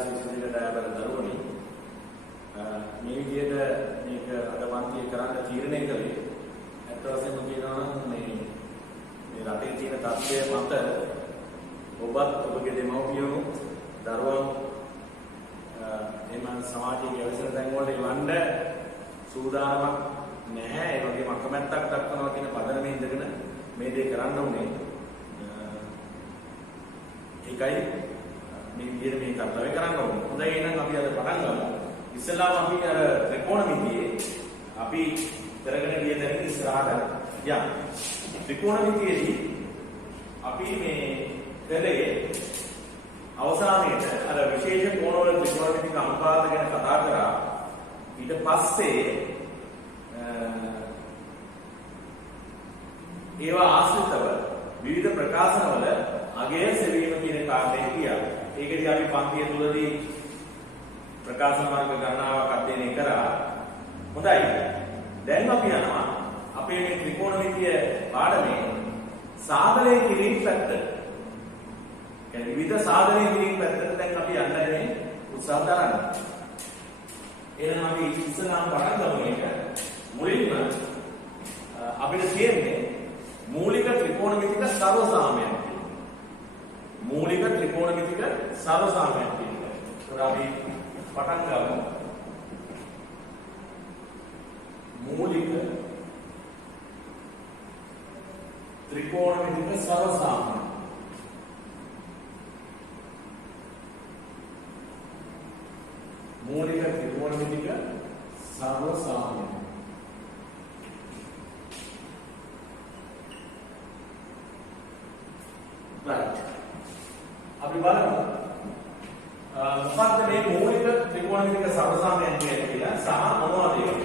2022 ඩයබර දරුවනි මේ විදිහට මේක අද පන්තියේ කරන්න තීරණය කළේ අත් වශයෙන්ම කියනවා නම් මේ රටේ තියෙන තත්ත්වය මත ඔබත් ඔබගේ දෙමව්පියෝ දරුවන් එම සමාජයේ ගැවසෙන තැන් වලට යවන්න සූදානමක් නැහැ. ඒ වගේම අකමැත්තක් දක්වනවා කියන පදනමේ ඉඳගෙන මේ දේ කරන්න උනේ. ඒකයි මේ විදිහට මේ කර්තව්‍ය කරන්න ඕනේ. හොඳයි එහෙනම් අපි අද පටන් ගමු. ඉස්සෙල්ලාම අපි අර ත්‍රිකෝණමිතියේ අපි කරගෙන ගිය දැන් ඉස්සරහට යන්න. ත්‍රිකෝණමිතියේදී අපි මේ කලේ අවසානයේට අර විශේෂ කෝණවල ත්‍රිකෝණමිතික අනුපාත ගැන කතා කරා. ඊට පස්සේ ඒවා ආශ්‍රිතව විවිධ ප්‍රකාශනවල අගය සෙවීම කියන කාරණේ කියා. ඒකදී අපි පන්තිය තුලදී ප්‍රකාශන මාර්ග ගණනාවක් අධ්‍යයනය කරා. හොඳයි. දැන් අපි යනවා අපේ මේ ත්‍රිකෝණමිතිය පාඩමේ සාධනය කිරීම පැත්ත. කියන්නේ විවිධ සාධනය කිරීම පැත්තට දැන් අපි යන්න උත්සාහ දරනවා. එහෙනම් අපි ඉස්සරහම පටන් ගමු මේක. මුලින්ම අපිට තියෙන්නේ මූලික ත්‍රිකෝණමිතික සර්වසාමයන්. මූලික ත්‍රිකෝණමිතික සර්වසාමයන් කියන්නේ. ඒක අපි පටන් ගමු. මූලික ත්‍රිකෝණමිතික සර්වසාමයන්. මූලික ත්‍රිකෝණමිතික සර්වසාමයන්. right. අපි බලමු මොකක්ද මේ මූලික ත්‍රිකෝණමිතික සර්වසාමයන් කියලා සහ මොනවද ඒක?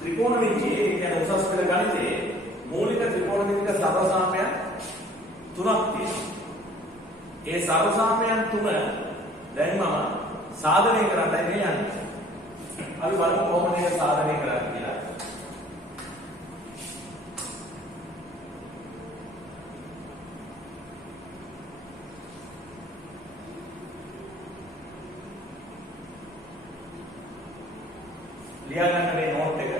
ත්‍රිකෝණමිතියේ කියන්නේ උසස් පෙළ ගණිතයේ මූලික ත්‍රිකෝණමිතික සර්වසාමයන් තුනක් තියෙනවා. ඒ සර්වසාමයන් තුන දැන් මම සාධනය කරන්නයි මේ යන්නේ. අපි බලමු කොහොමද ඒක සාධනය කරන්නේ කියලා. ලියාගන්න මේ නෝට් එක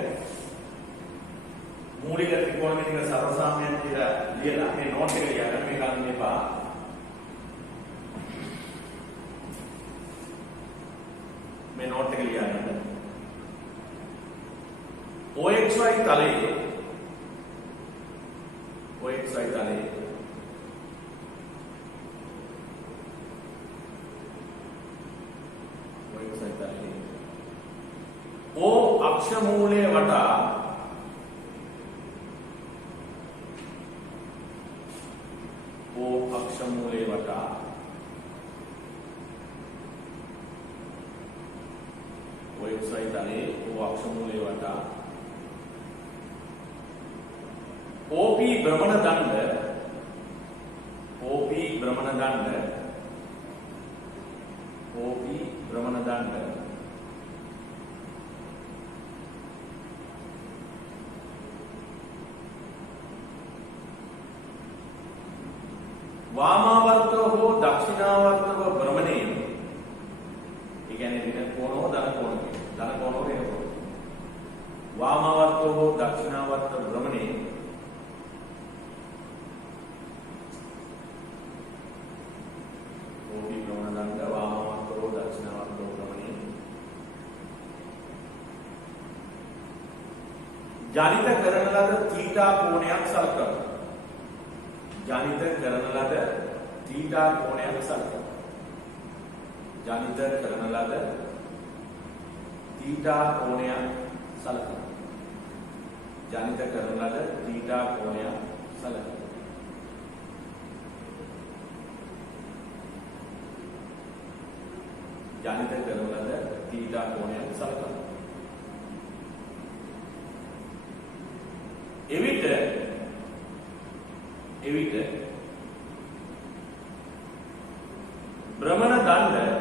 මූලික ත්‍රිකෝණමිතික සර්වසාමයන් කියලා ලියලා මේ නෝට් එක ලියාගන්න. මේක අන්න එපා. මේ නෝට් එක ලියාගන්න. OXY තලයේ OXY තලයේ O අක්ෂ මූලයේ වටා O අක්ෂ මූලයේ වටා OXY තලයේ O අක්ෂ මූලයේ වටා OP භ්‍රමණ දණ්ඩ OP භ්‍රමණ දණ්ඩ OP භ්‍රමණ දණ්ඩ वामावर्तव हो दक्षिणावर्तव भ्रमणे ये කියන්නේ ඍණ කෝණ හෝ ධන කෝණ ධන කෝණ හෝ ඍණ කෝණ वामावर्तव हो दक्षिणावर्तव भ्रमणे OP භ්‍රමණ දණ්ඩ वामावर्तव हो दक्षिणावर्तव भ्रमणे ජනිත කරන ලද θ කෝණයක් සලකනවා. ජනිත කරන ලද θ කෝණයක් සලකනවා. ජනිත කරන ලද θ කෝණයක් සලකනවා. ජනිත කරන ලද θ කෝණයක් සලකනවා. ජනිත කරන ලද θ කෝණයක් සලකනවා. එවිට භ්‍රමණ දණ්ඩ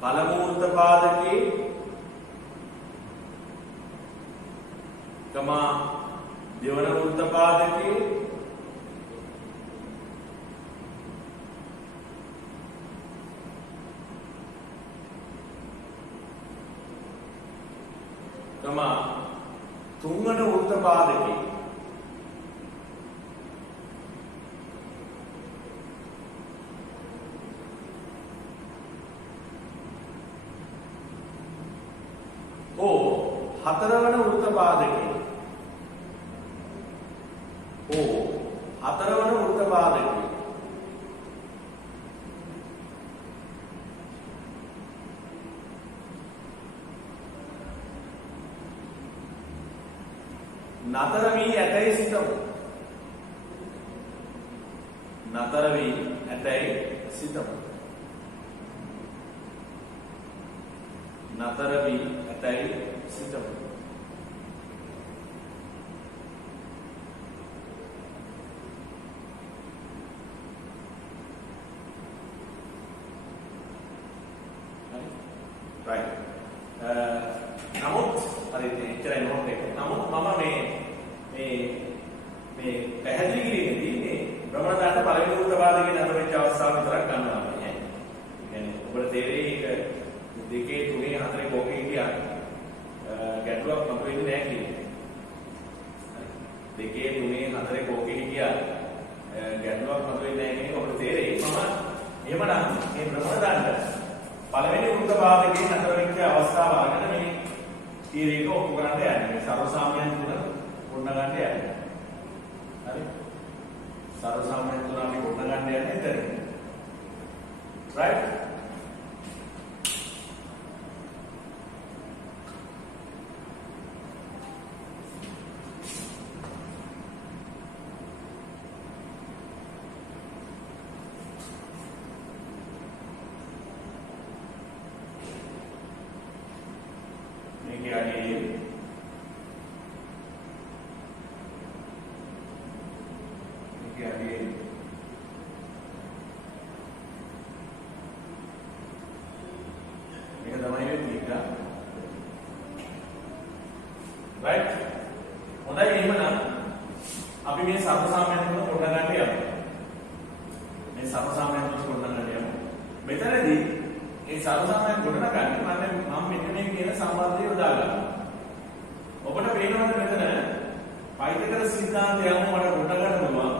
පළමු වෘත්ත පාදකේ කමා දෙවන වෘත්ත පාදකේ කමා තුන්වන වෘත්ත පාදකේ හතරවන වෘත්ත පාදකේ හතරවන වෘත්ත පාදකේ නතර වී ඇතැයි සිතමු. නතර වී ඇතැයි සිතමු. නතර වී ඇතැයි සිතමු. right. නමුත් හරි එච්චරයි නෝට් එක. නමුත් මම මේ පැහැදිලි කිරීමේදී මේ භ්‍රමණ දාන්න පළවෙනි වෘත්ත පාදකේ නතර වෙච්ච අවස්ථාව විතරක් ගන්නවා නේ. يعني ඔබට තේරෙයි ඒක දෙකේ තුනේ හතරේ කෝකේ කියන ගැටලුවක් මතුවෙන්නේ නැහැ කියන්නේ. දෙකේ තුනේ හතරේ කෝකේ කියන ගැටලුවක් මතුවෙන්නේ නැහැ කියන්නේ ඔබට තේරෙයි. මම එහෙමනම් මේ භ්‍රමණ දාන්න පළවෙනි වෘත්ත පාදකේ නතර වෙච්ච අවස්ථාව අරගෙන මේ තීරයක ඔප්පු කරන්න යන්නේ. මේ සර්වසාමාන්‍යයන් තුන ගොඩ ගන්න යන්නේ. හරි? සර්වසාමාන්‍යයන් තුන අපි ගොඩ ගන්න යන්නේ එතන. right? right? හොඳයි එහෙමනම් අපි මේ සර්වසාමාන්‍ය තුන ගොඩ ගන්න යමු. මේ සර්වසාමාන්‍ය තුන ගොඩ ගන්න යමු. මෙතනදී මේ සර්වසාමාන්‍ය ගොඩ ගන්න මම මෙන්න මේ කියන සම්බන්ධය යොදා ගන්නවා. ඔබට පේනවද මෙතන පයිතගොරස් සිද්ධාන්තය අනුව මට ගොඩ ගන්න පුළුවන්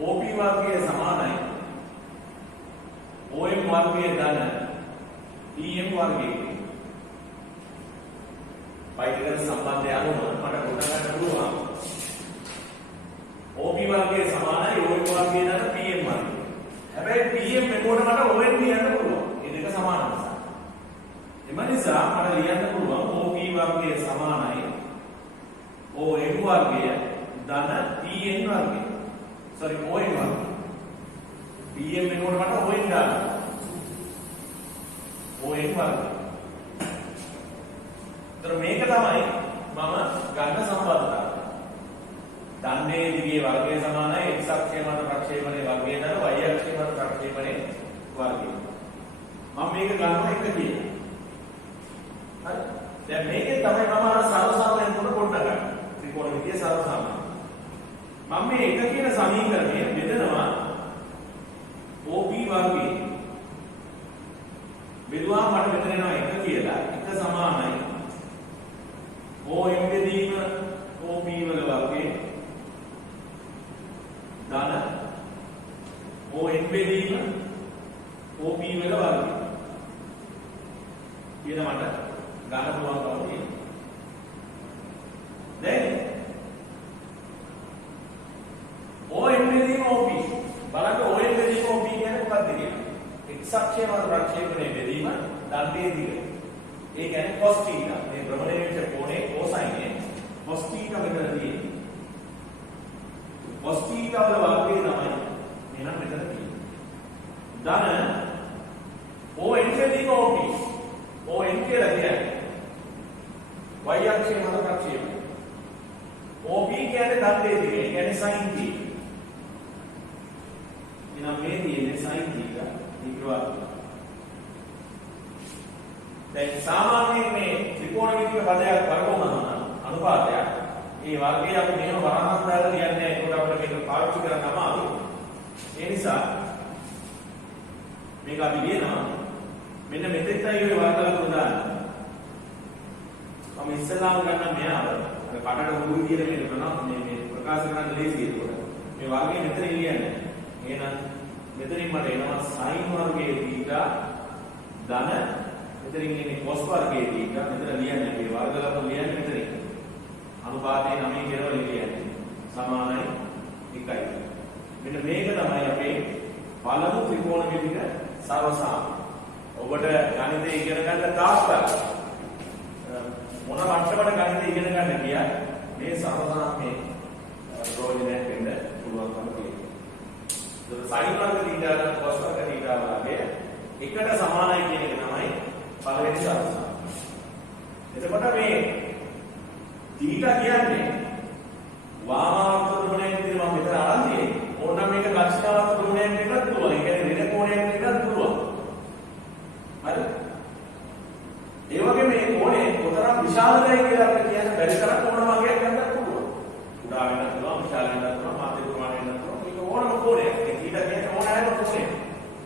OP වර්ගය සමානයි OM වර්ගය ධන EM වර්ගය. පයිතගොරස් සම්බන්ධය අනුව මට ගොඩ ගන්න පුළුවන් OP වර්ගය සමානයි OM වර්ගය ධන PM වර්ගය. හැබැයි PM එතකොට මට OM කියන්න පුළුවන්. මේ දෙක සමාන නිසා. එම නිසා මට ලියන්න පුළුවන් OP වර්ගය සමානයි OM වර්ගය ධන PN වර්ගය. sorry OM වර්ගය. PM එතකොට මට OM දාන්න. OM වර්ගය. तर මේක තමයි මම ගන්න සම්බන්ධතාවය. දන්නේ දිගේ වර්ගය සමානයි x අක්ෂය මත ප්‍රක්ෂේපණයේ වර්ගය දර y අක්ෂය මත ප්‍රක්ෂේපණයේ වර්ගය. මම මේක ගන්නවා එක කියලා. හරි. දැන් මේකේ තමයි මම අර සරසාමාන්‍ය තුන පොඩ්ඩක් ගන්න. ත්‍රිකෝණ විදියේ සරසාමාන්‍ය. මම මේ එක කියන සමීකරණය බෙදනවා OP වර්ගය. බෙදුවා මට මෙතන එනවා එක කියලා. එක සමානයි OM බෙදීම OP වල වර්ගය ධන ON බෙදීම OP වල වර්ගය කියන මට ගන්න පුළුවන්කම තියෙනවා. දැන් ON බෙදීම OP බලන්න ON බෙදීම OP කියන්නේ මොකක්ද කියලා. x අක්ෂය මත ප්‍රක්ෂේපණයේ බෙදීම දණ්ඩයේ දිග. ඒ කියන්නේ cos θ. මේ භ්‍රමණයේ වෙච්ච කෝණේ cosine එක cos θ මෙතන තියෙන්නේ. cos θ වල වර්ගය තමයි එහෙනම් මෙතන තියෙන්නේ. ධන ON බෙදීම OP. ON කියලා කියන්නේ y අක්ෂය මත ප්‍රක්ෂේපණය. OP කියන්නේ දණ්ඩයේ දිග. ඒ කියන්නේ sin θ. එහෙනම් මේ තියෙන්නේ sin θ ඊට වර්ගය. දැන් සාමාන්‍යයෙන් මේ ත්‍රිකෝණ විදිහේ පදයක් වර්ගවුනම අනුපාතයක් ඒ වර්ගය අපි මෙහෙම වරහන් දාලා කියන්නේ ඒකට අපිට මේක පාවිච්චි කරන්න අමාරුයි. ඒ නිසා මේක අපි ලියනවා මෙන්න මෙතෙන්ටයි ඔය වර්ග ලකුණු දාන්නේ. අපි ඉස්සෙල්ලාම ගන්න මෙයාව අර කටට උගුරු විදිහට මේක කරනවා මේ ප්‍රකාශ කරන්න ලේසියි ඒක. මේ වර්ගය මෙතන ලියන්නේ. එහෙනම් මෙතනින් මට එනවා sin වර්ගයේ θ ධන මෙතනින් ඉන්නේ cos වර්ගයේ θ මෙතන ලියන්නේ මේ වර්ග ලකුණු ලියන්නේ මෙතනින්. අනුපාතයේ 9 කියලා ලියන්නේ. සමානයි 1යි. මෙන්න මේක තමයි අපේ පළමු ත්‍රිකෝණ විදිහ සර්වසාම. ඔබට ගණිතය ඉගෙන ගන්න තාක්ෂණ මොන මට්ටමකට ගණිතය ඉගෙන ගන්න කිය මේ සර්වසාමයේ ප්‍රයෝජනයක් වෙන්න පුළුවන්කම තියෙනවා. ඒක sin වර්ග θ cos වර්ග θ වගේ එකට සමානයි කියන එක තමයි පළවෙනි සර්වසාම. එතකොට මේ θ කියන්නේ වාමාවර්ත ත්‍රිකෝණයක් විදිහට මම මෙතන අරන් තියෙන්නේ. ඕනනම් මේක දක්ෂිණාවර්ත ත්‍රිකෝණයක් වෙන්නත් පුළුවන්. ඒ කියන්නේ වෙන කෝණයක් වෙන්නත් පුළුවන්. හරි? ඒ වගේ මේ කෝණය කොතරම් විශාලදයි කියලා අපිට කියන්න බැරි තරම් ඕනම වගේක් ගන්නත් පුළුවන්. උඩා වෙන්නත් පුළුවන්, විශාල වෙන්නත් පුළුවන්, මාධ්‍ය ප්‍රමාණය වෙන්නත් පුළුවන්. මේක ඕනම කෝණයක්. ඒ θ කියන්නේ ඕනෑම කෝණයක්.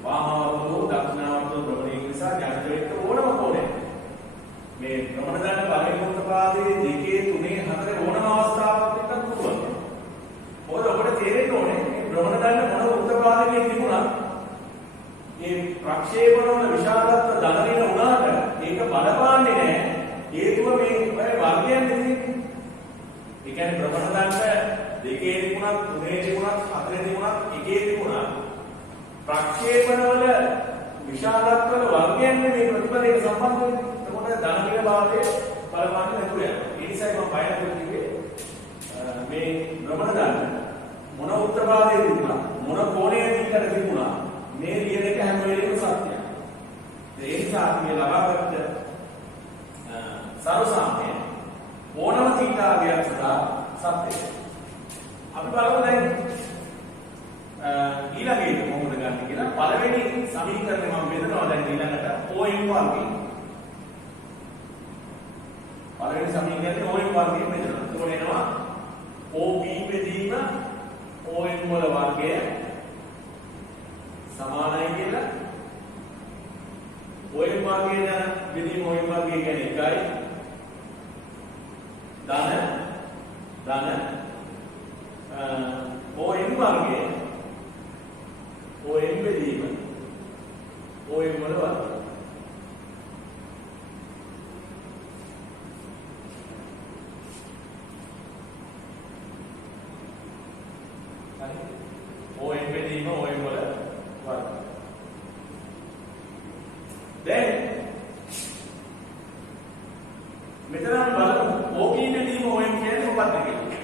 වාමාවර්ත දක්ෂිණාවර්ත භ්‍රමණය නිසා ජනිත වෙන්න ඕනම කෝණයක්. මේ භ්‍රමණ දන්න පරිවර්ත පාදයේ දෙකේ තුනේ හතරේ ඕනම අවස්ථාවක් වෙන්නත් පුළුවන්. මොකද ඔබට තේරෙන්න ඕනේ මේ භ්‍රමණ දන්න මොන වෘත්ත පාදකයේ තිබුණා මේ ප්‍රක්ෂේපණ වල විශාලත්ව ධනරින වුණාට ඒක බලපාන්නේ නැහැ. හේතුව මේ වර්ගයන් දෙකේ. ඒ කියන්නේ භ්‍රමණ දන්න දෙකේ තිබුණත් තුනේ තිබුණත් හතරේ තිබුණත් එකේ තිබුණත් ප්‍රක්ෂේපණ වල විශාලත්ව වර්ගයන් මේ ප්‍රතිපලයට සම්බන්ධ වෙන්නේ. ධනමිල භාවයේ බලපාන්නේ නැතුව යනවා. ඒ නිසායි මම පයන කිව්වේ මේ භ්‍රමණ දන්න මොන උත්තරපාදයේ තිබුණා මොන කෝණයේ තිබුණා මේ ලියන එක හැම වෙලෙම සත්‍යයි. ඒ නිසා අපි ලබාගත් සර්වසාමය ඕනම තීතාවයක් සඳහා සත්‍යයි. අපි බලමු දැන් ඊළඟට කොහොමද ගන්න කියලා. පළවෙනි සමීකරණය මම බෙදනවා දැන් ඊළඟට OM වර්ගය. පළවෙනි සමීකරණය OM වර්ගයෙන් බෙදනවා. එතකොට එනවා OP බෙදීම OM වල වර්ගය සමානයි කියලා. OM වර්ගයෙන් බෙදීම OM වර්ගය කියන්නේ 1යි. ධන OM වර්ගය OM බෙදීම OM වල වර්ගය. OM බෙදීම OM වල වර්ග. දැන් මෙතන අපි බලමු OP බෙදීම OM කියන්නේ මොකක්ද කියලා.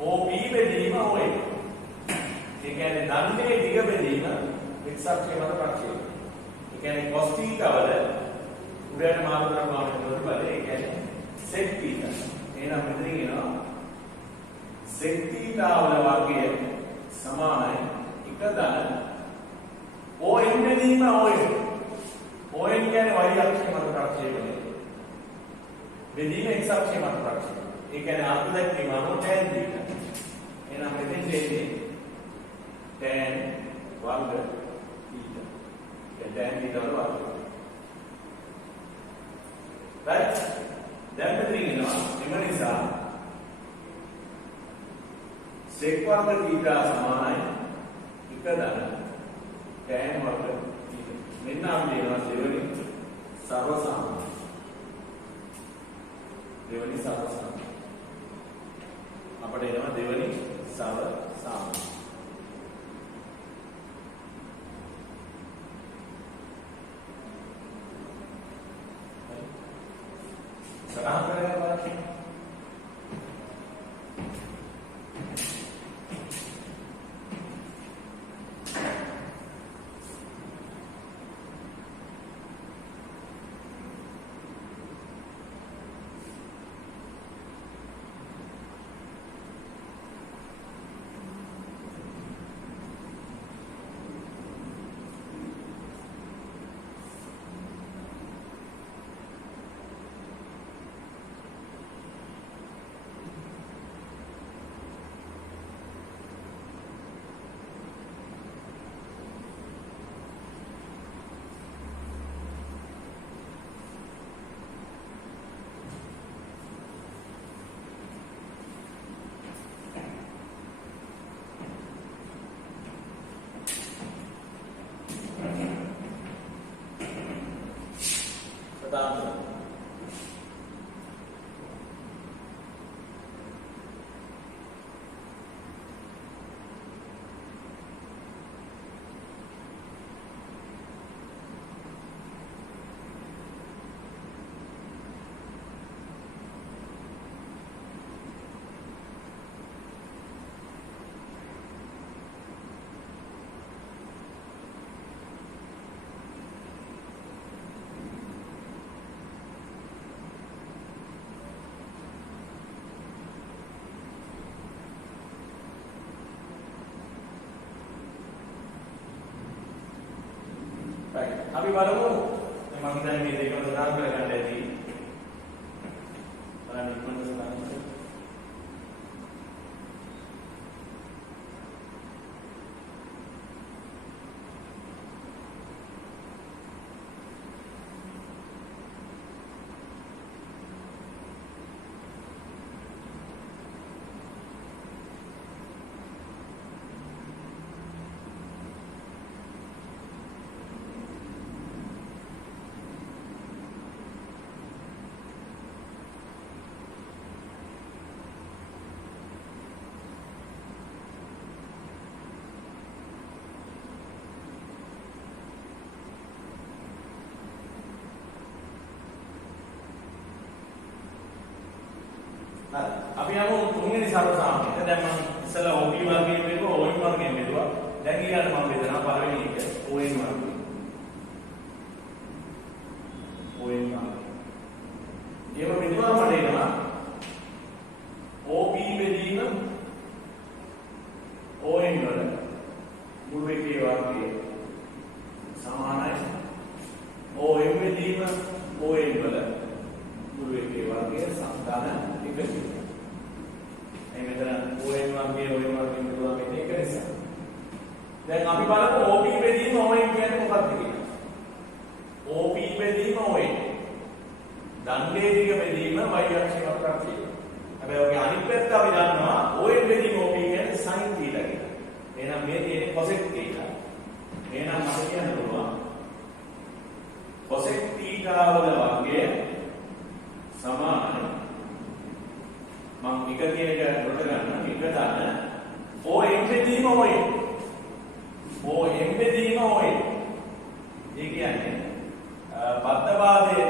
OP බෙදීම OM. ඒ කියන්නේ දන්නේ දිග බෙදීම x අක්ෂය මත ප්‍රක්ෂේපය. ඒ කියන්නේ cos θ වල උඩට මාරු කරනවා ප්‍රතිපලය. ඒ කියන්නේ sec θ. එහෙනම් මෙතනින් එනවා sec θ වල වර්ගය සමානයි 1 ධන OM බෙදීම OM. OM කියන්නේ y අක්ෂය මත ප්‍රක්ෂේපණය. බෙදීම x අක්ෂය මත ප්‍රක්ෂේපණය. ඒ කියන්නේ අර්ථ දැක්වීම අනුව tan θ. එහෙනම් මෙතෙන් දෙන්නේ tan වර්ග θ. tan θ වල වර්ගය. right? දැන් මෙතනින් එනවා එම නිසා sec වර්ග θ සමානයි 1 ධන tan වර්ග θ. මෙන්න අපි දෙනවා දෙවෙනි සර්වසාම. දෙවෙනි සර්වසාම. අපිට එනවා දෙවෙනි සර්වසාම. සරහන් කරගෙන බලන්න. right අපි බලමු මම හිතන්නේ මේ දෙකම සදාන් කරගන්න ඇති බලන්න ඉක්මනට සදාන් කරමු අපි යමු තුන්වෙනි සර්වසාමාන්‍ය. දැන් මම ඉස්සලා OP වර්ගයෙන් බෙදුවා ON වර්ගයෙන් බෙදුවා. දැන් ඊළඟට මම බෙදනවා පළවෙනි එක ON වර්ගය. ON වර්ගය. ඒව බෙදුවා මට එනවා OP බෙදීම ON වල මුළු එකේ වර්ගය සමානයි. OM බෙදීම ON වල මුළු එකේ වර්ගය සමාන එකයි. මෙතන ON වර්ගයේ ON වර්ගයෙන් බෙදුවා මේ එක නිසා. දැන් අපි බලමු OP බෙදීම ON කියන්නේ මොකක්ද කියලා. OP බෙදීම ON. දණ්ඩේදික බෙදීම y අක්ෂය මත ප්‍රත්‍යය. හැබැයි ඔගේ අනිත් පැත්ත අපි දන්නවා ON බෙදීම OP කියන්නේ sin θ කියලා. එහෙනම් මේ තියෙන්නේ cosec θ. එහෙනම් මට කියන්න පුළුවන් cosec θ වල වර්ගය සමානයි මම එක කියන එක කොට ගන්න එක දාන්න OM බෙදීම ON බෙදීම ON ඒ කියන්නේ බද්ධවාදයේ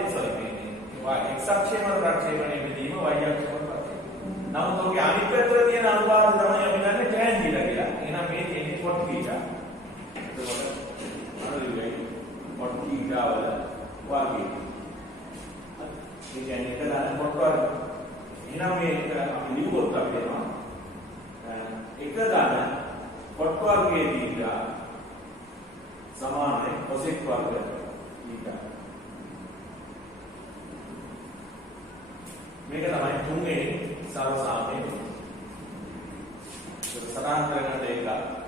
x අක්ෂය මත ප්‍රක්ෂේපණය බෙදීම y අක්ෂය මත ප්‍රක්ෂේපණය. නමුත් ඔගේ අනිත් පැත්තට තියෙන අනුපාත තමයි අපි ගන්න tan θ කියලා. එහෙනම් මේ තියෙන්නේ cot θ. එතකොට අර cot θ වල වර්ගය. ඒ කියන්නේ එක දාන්න cot වර්ගය. එහෙනම් මේක අපි ලියුවොත් අපි දෙනවා එක දාන cot වර්ගයේ දීලා සමානයි cosec වර්ග දීලා. මේක තමයි තුන්වෙනි සර්වසාමාන්‍ය. ඒක සදාන් කරගන්න එක.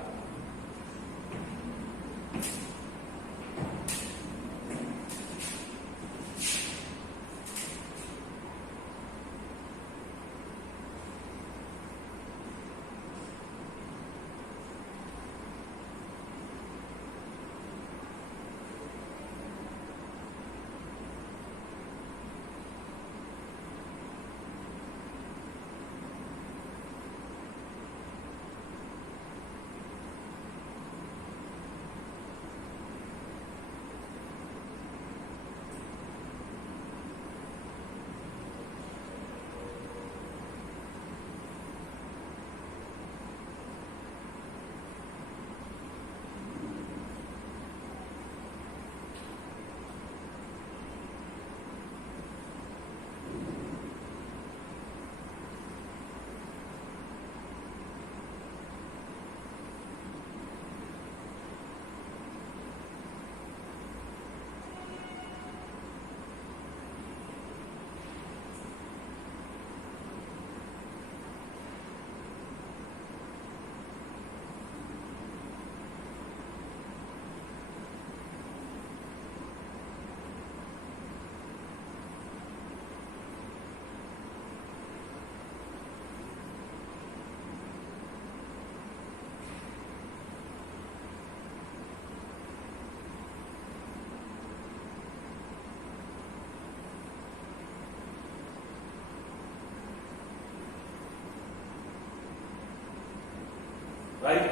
right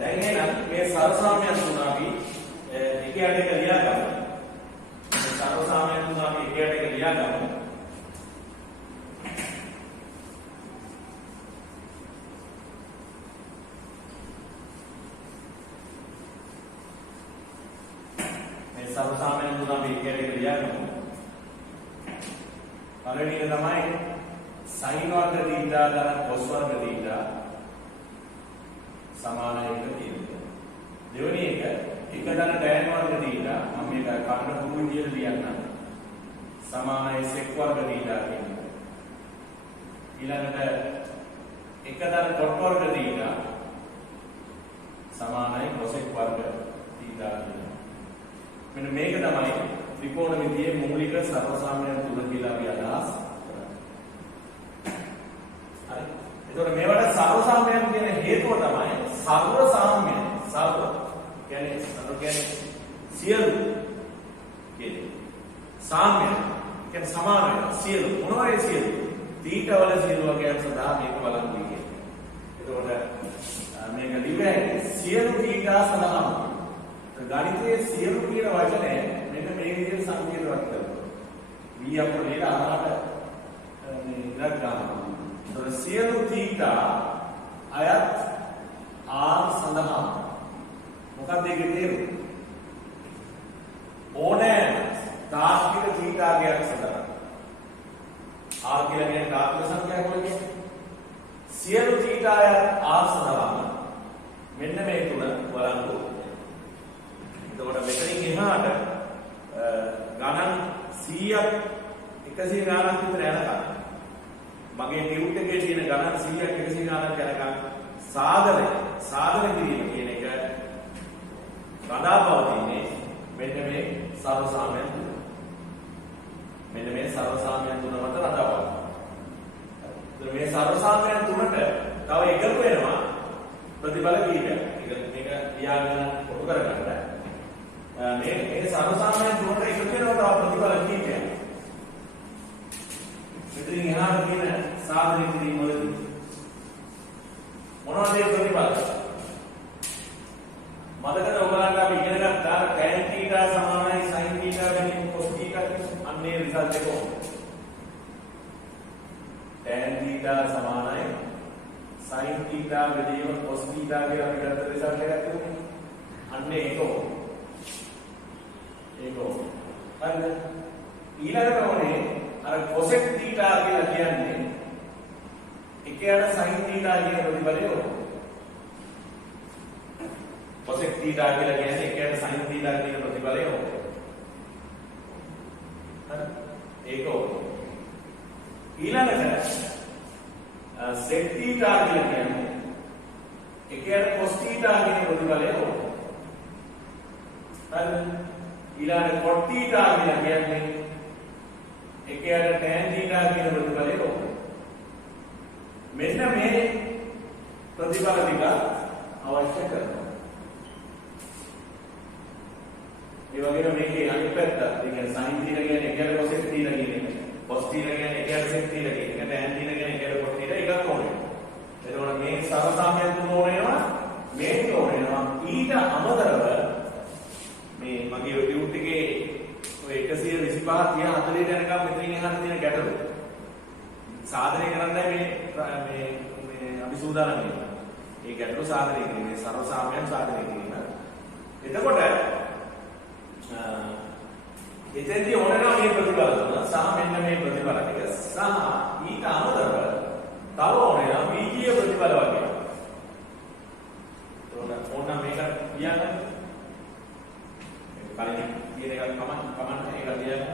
දැන් එහෙනම් මේ සර්වසාමාන්‍ය තුන අපි එකට එක ලියා ගමු. මේ සර්වසාමාන්‍ය තුන අපි එකට එක ලියා ගමු. මේ සර්වසාමාන්‍ය තුන අපි එකට එක ලියා ගමු. පළවෙනි එක තමයි sin වර්ග θ ගන්න cos වර්ග θ සමාන එක තියෙනවා. දෙවෙනි එක එකදර tan වර්ග θ මම මේක කන්න පුළුවන් විදිහට ලියන්නම්. සමානයි sec වර්ග θ කියන්නේ. ඊළඟට එකදර cot වර්ග θ සමානයි cosec වර්ග θ කියනවා. මෙන්න මේක තමයි ත්‍රිකෝණමිතියේ මූලික සර්වසාමාන්‍ය තුන කියලා අපි අදහස් කරන්නේ. හරි. එතකොට මේවට සර්වසාමාන්‍ය කියන හේතුව තමයි සර්වසාමාන්‍ය. සර්ව කියන්නේ සියලු කියන්නේ සාම්‍ය කියන්නේ සමාන වෙනවා. සියලු මොනවායි සියලු? θ වල සියලු වගේයන් සඳහා මේක බලන්න කියන්නේ. එතකොට මේක ලිව්වේ සියලු θ සඳහා ගණිතයේ සියලු කියන වචනය මෙන්න මේ විදිහට සංකේතවත් කරනවා. v අපෝ නේද අහකට මේ ඉලක්ක ගන්නවා. ඒතර සියලු θ අයත් r සඳහා මොකක්ද ඒකේ තේරුම? ඕනෑම තාර්කික θ ගයක් සඳහා r කියලා කියන්නේ තාර්කික සංඛ්‍යාවක් වගේ. සියලු θ අයත් r සඳහා මෙන්න මේ තුන බලන්න. එතකොට මෙතනින් එහාට ගණන් 100ක් 100 ගණනක් විතර යනකම් මගේ ටියුට් එකේ තියෙන ගණන් 100ක් 100 ගණනක් යනකම් සාධන කිරීම කියන එක රඳාපවතින්නේ මෙන්න මේ සර්වසාමාන්‍ය තුන. මෙන්න මේ සර්වසාමාන්‍ය තුන මත රඳාපවතිනවා. මේ සර්වසාමාන්‍ය තුනට තව එකතු වෙනවා ප්‍රතිඵල කීපයක්. මේක ලියාගෙන කොටු කරගන්න. මේ සර්වසාමාන්‍ය තුනට එකතු වෙනවා තව ප්‍රතිඵල කීපයක්. මෙතනින් එහාට තියෙන සාධනය කිරීම වලදී මොනවද ඒ ප්‍රතිඵල? මතකද ඔයගලන්ට අපි ඉගෙන ගත්තා tan θ සමානයි sin θ ගැනීම cos θ අන්නේ රිසල්ට් එක ඕන. tan θ සමානයි sin θ ගැනීම cos θ කියලා අපි ගත්ත රිසල්ට් එකක් තියෙන්නේ. අන්නේ ඒක ඕන. ඒක ඕන. හරිද? ඊළඟට ඕනේ අර cosec θ කියලා කියන්නේ එකයට sin θ කියන ප්‍රතිඵලය ඕන. cosec θ කියලා කියන්නේ එකයට sin θ කියන ප්‍රතිඵලය ඕන. හරි? ඒක ඕන. ඊළඟට sec θ කියලා කියන්නේ එකයට cos θ කියන ප්‍රතිඵලය ඕන. හරි? ඊළඟට cot θ කියලා කියන්නේ එකයට tan θ කියන ප්‍රතිඵලය ඕන. මෙන්න මේ ප්‍රතිඵල ටික අවශ්‍ය කරනවා. ඒ වගේම මේකේ අනිත් පැත්ත, ඒ කියන්නේ sin θ කියන්නේ එකයට cosec θ කියන එක, cos θ කියන්නේ එකයට sec θ කියන එක, tan θ කියන්නේ එකයට cot θ එකක් ඕනේ. එතකොට මේ සර්වසාමාන්‍ය තුන ඕනේනවා, මේක ඕනේනවා. ඊට අමතරව මේ මගේ ටියුට් එකේ ඔය 125 30 40 යනකම් මෙතනින් එහාට තියෙන ගැටලු සාධනය කරන්නයි මේ අපි සූදානම් වෙන්නේ. ඒ ගැටලු සාධනය කිරීම, මේ සර්වසාමාන්‍ය සාධනය කිරීම. එතකොට එතෙන්දී ඕනෑම මේ ප්‍රතිඵල තුන සහ මෙන්න මේ ප්‍රතිඵල ටික සහ ඊට අමතරව තව ඕනෑම බීජීය ප්‍රතිඵල වගේ. ඒකට ඕනෑම මේක කියන්න කලින් කියන එක කමන්න ඒක කියන්න.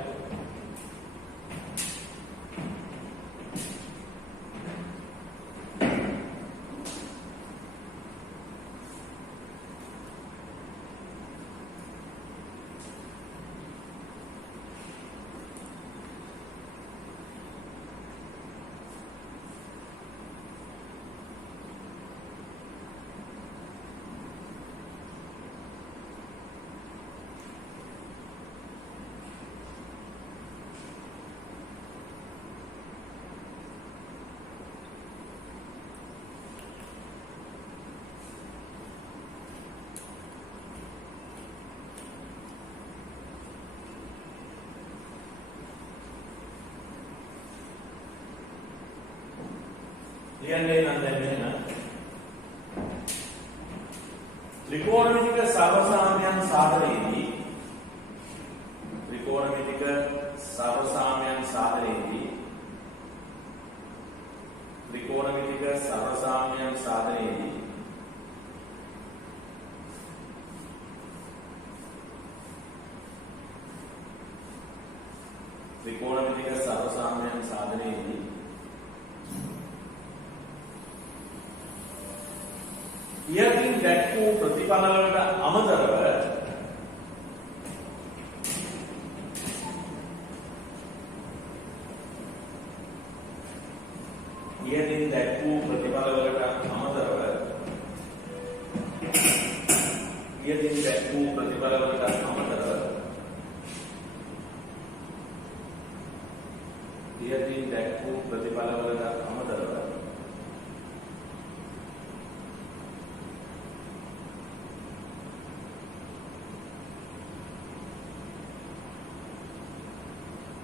ලියන්නේ නම් දැන් මෙන්න ත්‍රිකෝණමිතික සර්වසාමාන්‍ය සාධනයේදී සාධසාමයන් සාධනයේදී යකින් දැක් වූ ප්‍රතිඵලවලට අමතරව යකින් දැක් වූ ප්‍රතිඵලවලට අමතරව යකින් දැක් වූ ප්‍රතිඵලවලට අමතරව යකින් දැක් වූ ප්‍රතිඵලවලට අමතරව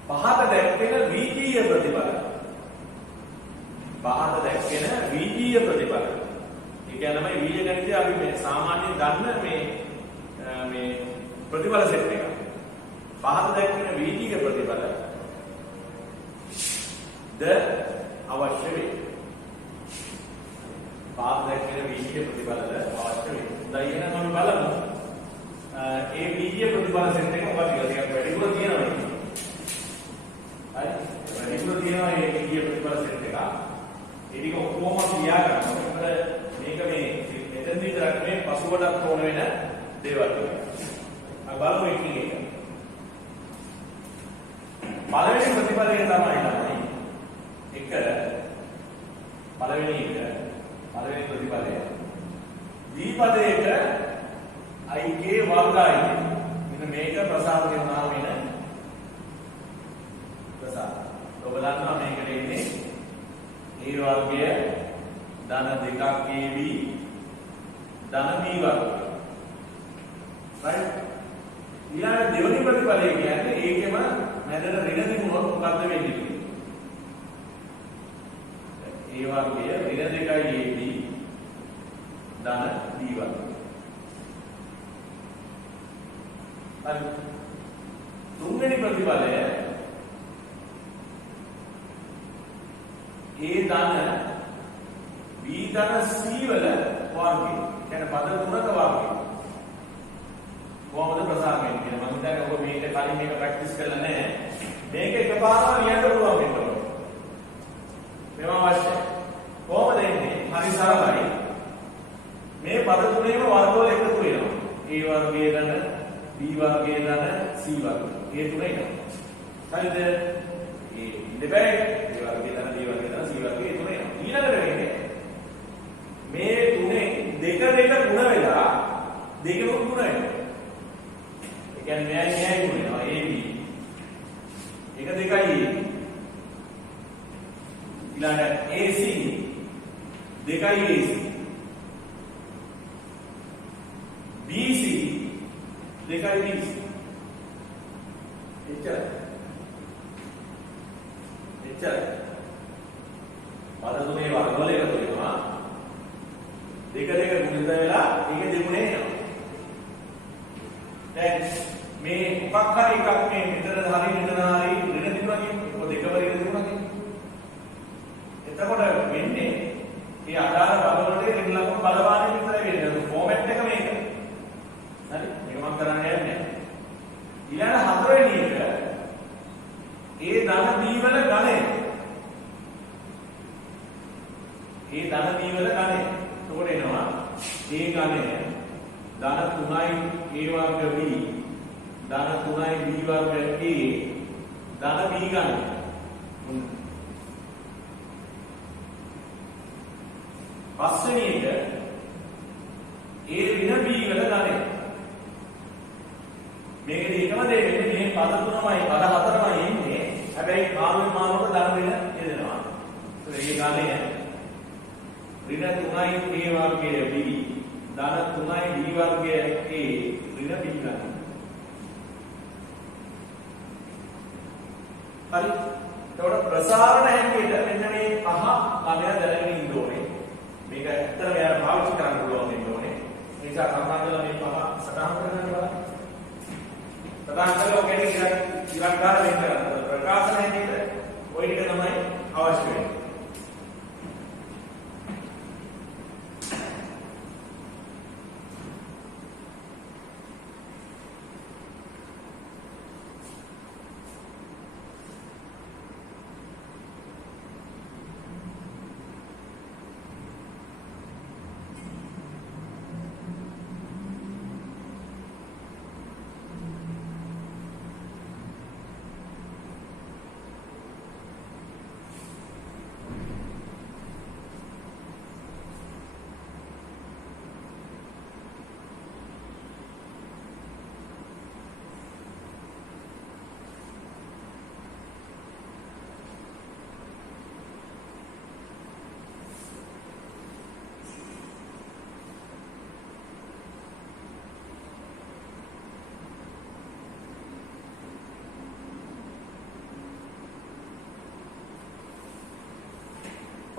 පහත දැක්වෙන වීජීය ප්‍රතිඵල පහත දැක්වෙන වීජීය ප්‍රතිඵල ඒ කියන්නේ වීජ ගණිතය අපි මේ සාමාන්‍යයෙන් ගන්න මේ ප්‍රතිඵල සෙට් එක පහත දැක්වෙන වීජීය ප්‍රතිඵල ද අවශ්‍ය වේ පහත දැක්වෙන වීජීය ප්‍රතිඵල ද අවශ්‍ය වේ දැන් එහෙනම් අපි බලමු ඒ වීජීය ප්‍රතිඵල සෙට් එක ඔබ ටිකක් වැඩිපුර තියෙනවා වැඩිපුර තියෙනවා මේ විදිය ප්‍රතිඵල සෙට් එක. ඒ ටික ඔක්කොම ක්‍රියා කරනවා. මොකද මේක මේ මෙතන විතරක් නෙමෙයි පසුබටත් ඕන වෙන දේවල් ටික. අපි බලමු එකින් එක. පළවෙනි ප්‍රතිඵලය තමයි පළවෙනි ප්‍රතිඵලය. ද්විපදයක ik වර්ගයි. ඉතින් මේක ප්‍රසාර කරනවා වෙන ඔබ දන්නවා මේකට ඉන්නේ a වර්ගය ධන 2ක් ab ධන b වර්ගය. right? ඊළඟ දෙවෙනි ප්‍රතිඵලය කියන්නේ ඒකෙම මැදට ඍණ තිබුණොත් මොකද්ද වෙන්නේ? a වර්ගය ඍණ 2යි ab ධන b වර්ගය. හරි. තුන්වෙනි ප්‍රතිඵලය A ධන B ධන C වල වර්ගය. කියන්නේ පද තුනක වර්ගය. කොහොමද ප්‍රසාර වෙන්නේ කියලා මම හිතන්නේ ඔබ මේක කලින් මේක ප්‍රැක්ටිස් කරලා නැහැ. මේක එකපාරම ලියන්න පුළුවන් වෙනවා. මේවා අවශ්‍යයි. කොහොමද එන්නේ? හරි සරලයි. මේ පද තුනේම වර්ගවල එකතු වෙනවා. A වර්ගයේ ධන B වර්ගයේ ධන C වර්ගය. ඒ තුන එනවා. හරිද? ඒ ඉඳබැයි A වර්ගයේ ධන B වර්ගයේ ධන C වර්ගයේ ඒ තුන එනවා. ඊළඟට වෙන්නේ මේ තුනේ දෙක ගුණ වෙලා දෙකම ගුණ වෙනවා. ඒ කියන්නේ මෙයයි ගුණ වෙනවා AB. එක දෙකයි AB. ඊළඟ AC දෙකයි AC. BC දෙකයි BC. එච්චරයි. පද තුනේ වර්ගවල එකතු වෙනවා. දෙක ගුණිත වෙලා ඒක දෙගුණේ යනවා. දැන් මේ මොකක් හරි එකක් මේ මෙතන හරි මෙතන හරි ඍණ තිබුණා කියන්නේ ඔය දෙකම ඍණ තිබුණා කියන්නේ. එතකොට වෙන්නේ මේ අදාළ පදවලට ඍණ ලකුණු බලවාගෙන විතරයි වෙන්නේ. ෆෝමැට් එක මේක. හරි මේක මම කරන්න යන්නේ. ඊළඟ හතරවෙනි එක ඒ ධන B වල ගණය. ඒ ධන B වල ගණය. එතකොට එනවා ඒ ගණය ධන 3යි A වර්ග B ධන 3යි B වර්ග A ධන B ගණය. පස්වෙනි එක ඒ ඍණ B වල ගණය. මේකේ එකම දේ වෙන්නේ මේ පද තුනමයි පද හතරමයි එන්නේ. හැබැයි මානවකට ධන ඍණ යෙදෙනවා. ඒ ගණය ඍණ 3යි A වර්ගය B ධන 3යි B වර්ගය A ඍණ B ගණය. හරි. එතකොට ප්‍රසාරණ හැටියට මෙන්න මේ පහ ගණය දැනගෙන ඉන්න ඕනේ. මේක ඇත්තටම යාර පාවිච්චි කරන්න පුළුවන් වෙන්න ඕනේ. ඒ නිසා සම්බන්ධව මේ පහ සටහන් කරගන්න බලන්න. සටහන් කළා ඔකේ ඉලක්ක ගන්න වෙන්න ප්‍රකාශන හැටියට ඔය ටික තමයි අවශ්‍ය වෙන්නේ.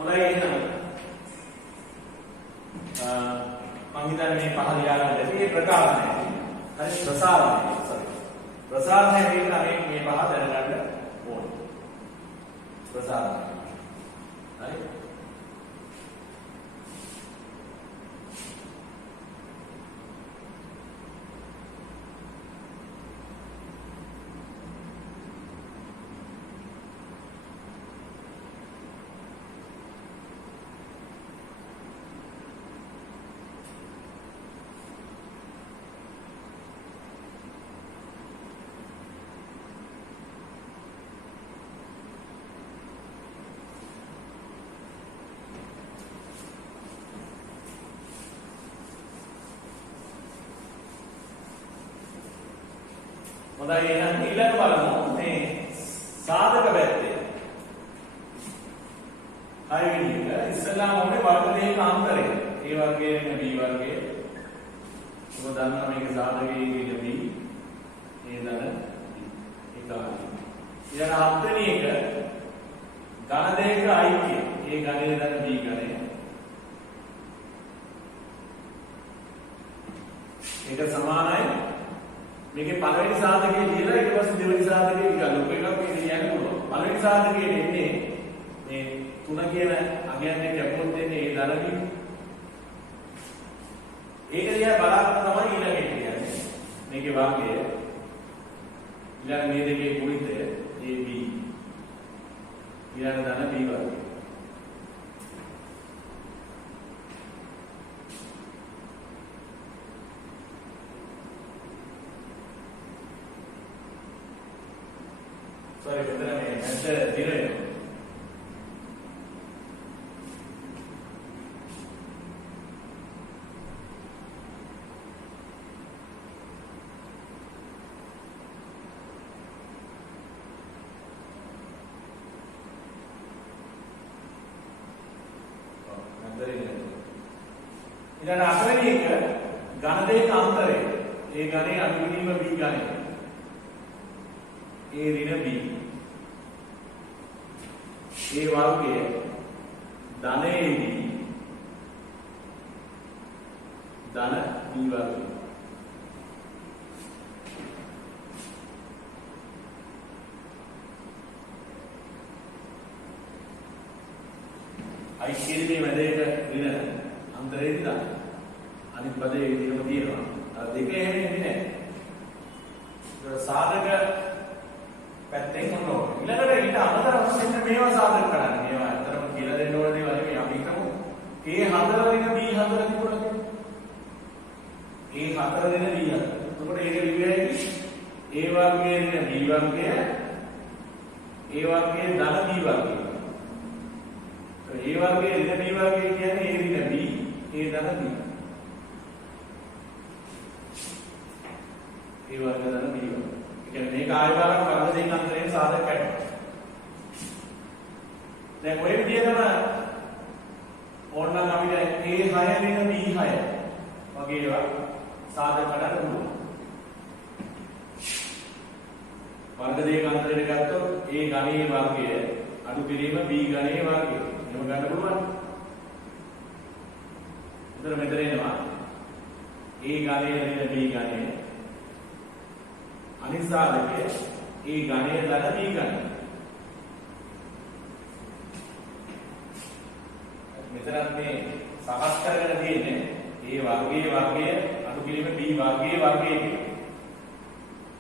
හොඳයි එහෙනම් මම හිතන්නේ මේ පහ ලියාගන්න ඇති මේ ප්‍රකාශනය. හරි ප්‍රසාරණය. සරි. ප්‍රසාරණය කියන මේ පහ දැනගන්න ඕනේ. ප්‍රසාරණය. හරි. හොඳයි එහෙනම් ඊළඟ බලමු මේ සාධක පැත්තේ. හරියටම ඉස්සෙල්ලාම ඕනේ වර්ග දෙකක අන්තරය. A වර්ගයේ වෙන B වර්ගයේ. ඔබ දන්නවා මේක සාධකයේ කියන B. ඒ දන එකයි. ඊළඟ හත්වෙනි එක ඝන දෙකක ඓක්‍ය. ඒ ඝනයේ දන B ඝනය. ඒක සමානයි මේකේ පළවෙනි සාධකයේ ලියලා ඊට පස්සේ දෙවෙනි සාධකයේ ගන්න. ඔක එකක් මේ ලියන්න පුළුවන්. පළවෙනි සාධකයේ එන්නේ මේ 3 කියන අගයන්නේ කැපුවොත් එන්නේ ඒ දරකින්. ඒක දිහා බලන්න තමයි ඊළඟ එක කියන්නේ. මේකේ වර්ගය ඊළඟ මේ දෙකේ ගුණිතය AB. ඊළඟ දන B වර්ගය. Sorry, betul ni. Ada zero. ඊළඟ අටවෙනි එක ඝන දෙක අන්තරය. ඒ ඝනේ අනුගිනීම B ඝනය. A ඍණ B. A වර්ගය ධනයේ B ධන B වර්ගය. ඓක්‍යයේ මැදේක ඍණ අන්තරයේ දාන. අනිත් පදේ විදිහම තියෙනවා. දෙක එහෙම ඉන්නේ නැහැ. සාධක පැත්තෙන් මොනවා. ඊළඟට ඊට අමතරව මෙන්න මේවා සාධක කරන්න. මේවා අතරම කියලා දෙන්න ඕන දේවල් නෙමෙයි. අපි හිතමු A4 වෙන B4 තිබුණා කියලා. A4 වෙන B4. එතකොට ඒක ලියුවේ A වර්ගයේ වෙන B වර්ගය A වර්ගයේ ධන B වර්ගය. A වර්ගයේ වෙන B වර්ගය කියන්නේ A වෙන B A ධන B. A වර්ග ධන B වර්ග. මේක ආයතනයක් වර්ග දෙකක් අතරේ සාධක කරනවා. දැන් ඔය විදිහටම ඕනනම් අපිට A6 වෙන B6 වගේ ඒවා සාධක කරන්න පුළුවන්. වර්ග දෙකක් අතරේ ගත්තොත් A ඝනයේ වර්ගය අඩු කිරීම B ඝනයේ වර්ගය. එහෙම ගන්න පුළුවන්. එතන මෙතන එනවා A ඝනයේ වෙන B ඝනයේ අනිත් සාධකයේ ඒ ඝනයේ ධන B ඝනය. මෙතනත් මේ සකස් කරගෙන තියෙන්නේ ඒ වර්ගයේ අඩු කිරීම B වර්ගයේ කියලා.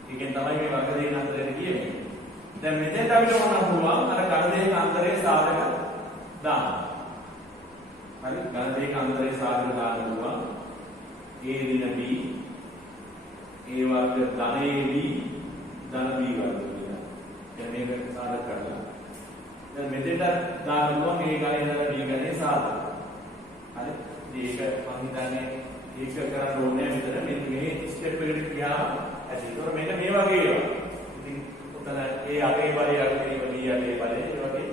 ඒකෙන් තමයි මේ වර්ග දෙක අතරේ කියන්නේ. දැන් මෙතෙන්ට අපිට මොනවද පුළුවන් අර ඝන දෙක අතරේ සාධක දාන්න. හරි ඝන දෙක අතරේ සාධක දාන්න පුළුවන්. A දින B A වර්ග ධනයේ B ධන B වර්ග කියලා. දැන් මේක සාධක කරලා. දැන් මෙතෙන්ට දාන්න පුළුවන් මේ ඝනයේ ධන B ඝනයේ සාධක. හරි. මේක මම හිතන්නේ ඒක කරන්න ඕනේ මෙතන මේ ස්ටෙප් එකට ගියාම ඇති. ඒතකොට මෙන්න මේ වගේ ඒවා. ඉතින් උතන A අගේ බලය අගේ B අගේ බලය ඒ වගේ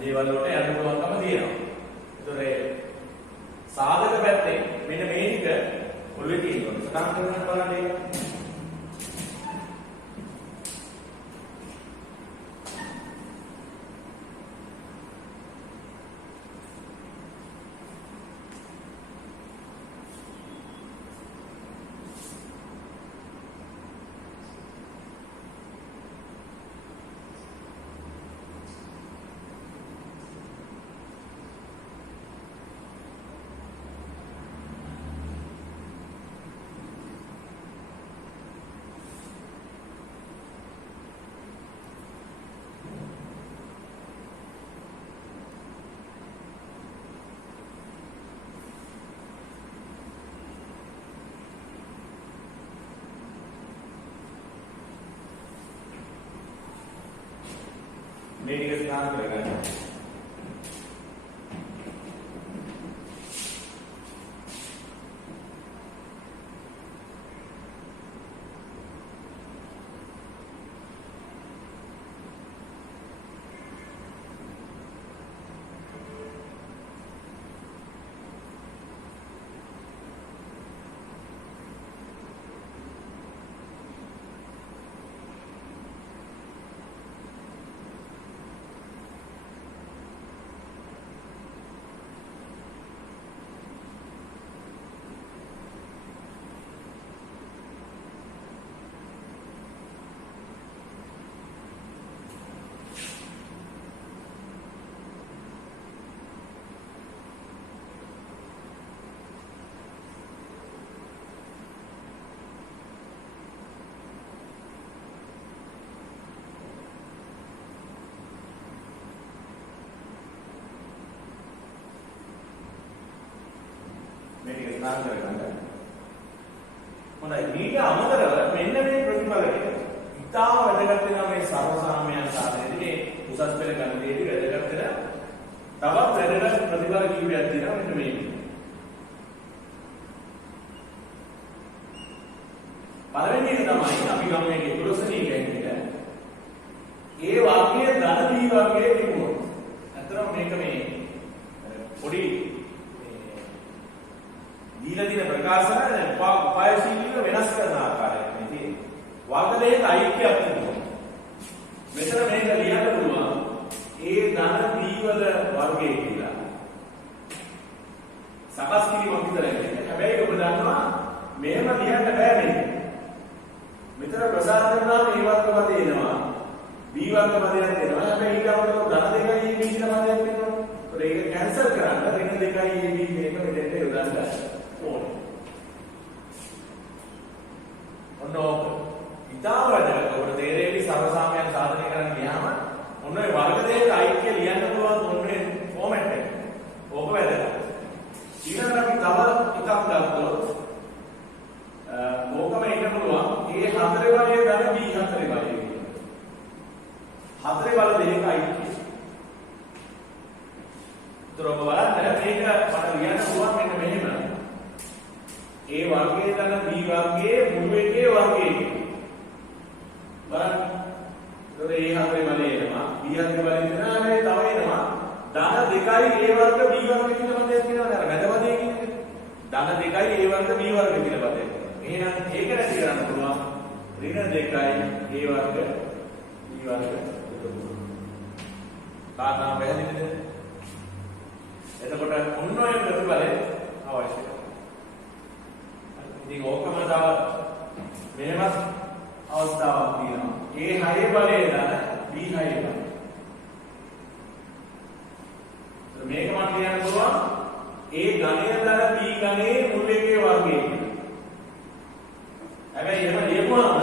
දේවල් වලට යන්න පුළුවන්කම තියෙනවා. ඒතකොට සාධක පැත්තේ මෙන්න මේ ටික ඔළුවේ තියෙනවා. සටහන් කරන්න බලන්න ඒක. මේ ටික ස්ථාන කරගන්න. මේක ස්ථාන කරගන්න. හොඳයි ඊට අමතරව මෙන්න මේ ප්‍රතිඵලය ඉතාම වැදගත් වෙනවා මේ සර්වසාමාන්‍ය සාධනයේදී මේ උසස් පෙළ ගණිතයේදී වැදගත් වෙන තවත් වැදගත් ප්‍රතිඵල කීපයක් තියෙනවා මෙන්න මේ. පළවෙනි එක තමයි අපි ගමු මේකේ 11 වෙනි එකෙන් ඒ වාක්‍යයේ ධන දී වාක්‍යයේ තිබුණොත් අතරම මේක මේ පොඩි දීලා දින ප්‍රකාශන උපායශීලීව වෙනස් කරන ආකාරයක් මේ තියෙන්නේ. වර්ග දෙකක ඓක්‍යයක් තිබුණා. මෙතන මේක ලියන්න පුළුවන් ඒ ධන B වල වර්ගය කියලා. සකස් කිරීමක් විතරයි. හැබැයි ඔබ දන්නවා මෙහෙම ලියන්න බෑ මේක. මෙතන ප්‍රසාර කරනවා මේ වර්ග පදේ එනවා. B වර්ග පදයක් එනවා. හැබැයි ඊට අමතරව ධන දෙකයි AB කියලා පදයක් එනවා. ඒක කැන්සල් කරන්න ඍණ දෙකයි AB මේක මෙතෙන්ට යොදන්න. ඔන්නෝක ඉතාම වැදගත්. ඔබට තේරෙවි සර්වසාමාන්‍ය සාධනය කරන්න ගියාම ඔන්න ඔය වර්ග දෙකක ඓක්‍ය ලියන්න පුළුවන් ඔන්නේ ෆෝමැට් එක. ඕක වැදගත්. ඊළඟට අපි තව එකක් ගත්තොත් ඕකම ඉන්න පුළුවන් A4 වලේ ධන B4 වලේ. 4 වල දෙකක ඓක්‍ය. ඒතර ඔබ බලන්න මේක මට ලියන්න පුළුවන් මෙන්න මෙහෙම. A වර්ගයේ ධන B වර්ගයේ මුළු එකේ වර්ගයේ බලන්න. ඒතකොට A4 වලේ එනවා B4 වලේ එනවා මේ තව එනවා ධන දෙකයි A වර්ග B වර්ග කියලා පදයක් තියෙනවා නේද? මැදපදයේ කියන්නේ. ධන දෙකයි A වර්ග B වර්ග කියලා පදයක්. එහෙනම් ඒක නැති කරන්න පුළුවන් ඍණ දෙකයි A වර්ග B වර්ග. කාරණා පැහැදිලිද? එතකොට ඔන්න ඔය ප්‍රතිඵලය අවශ්‍යයි. ඉතින් ඕකම තව මෙහෙම අවස්ථාවක් තියෙනවා. A6 බලේ දාන B6 බලය. මේක මම කියන්න පුළුවන් A ගණය දාන B ගණයේ මුල් එකේ වර්ගය. හැබැයි එහෙම ලියපුවාම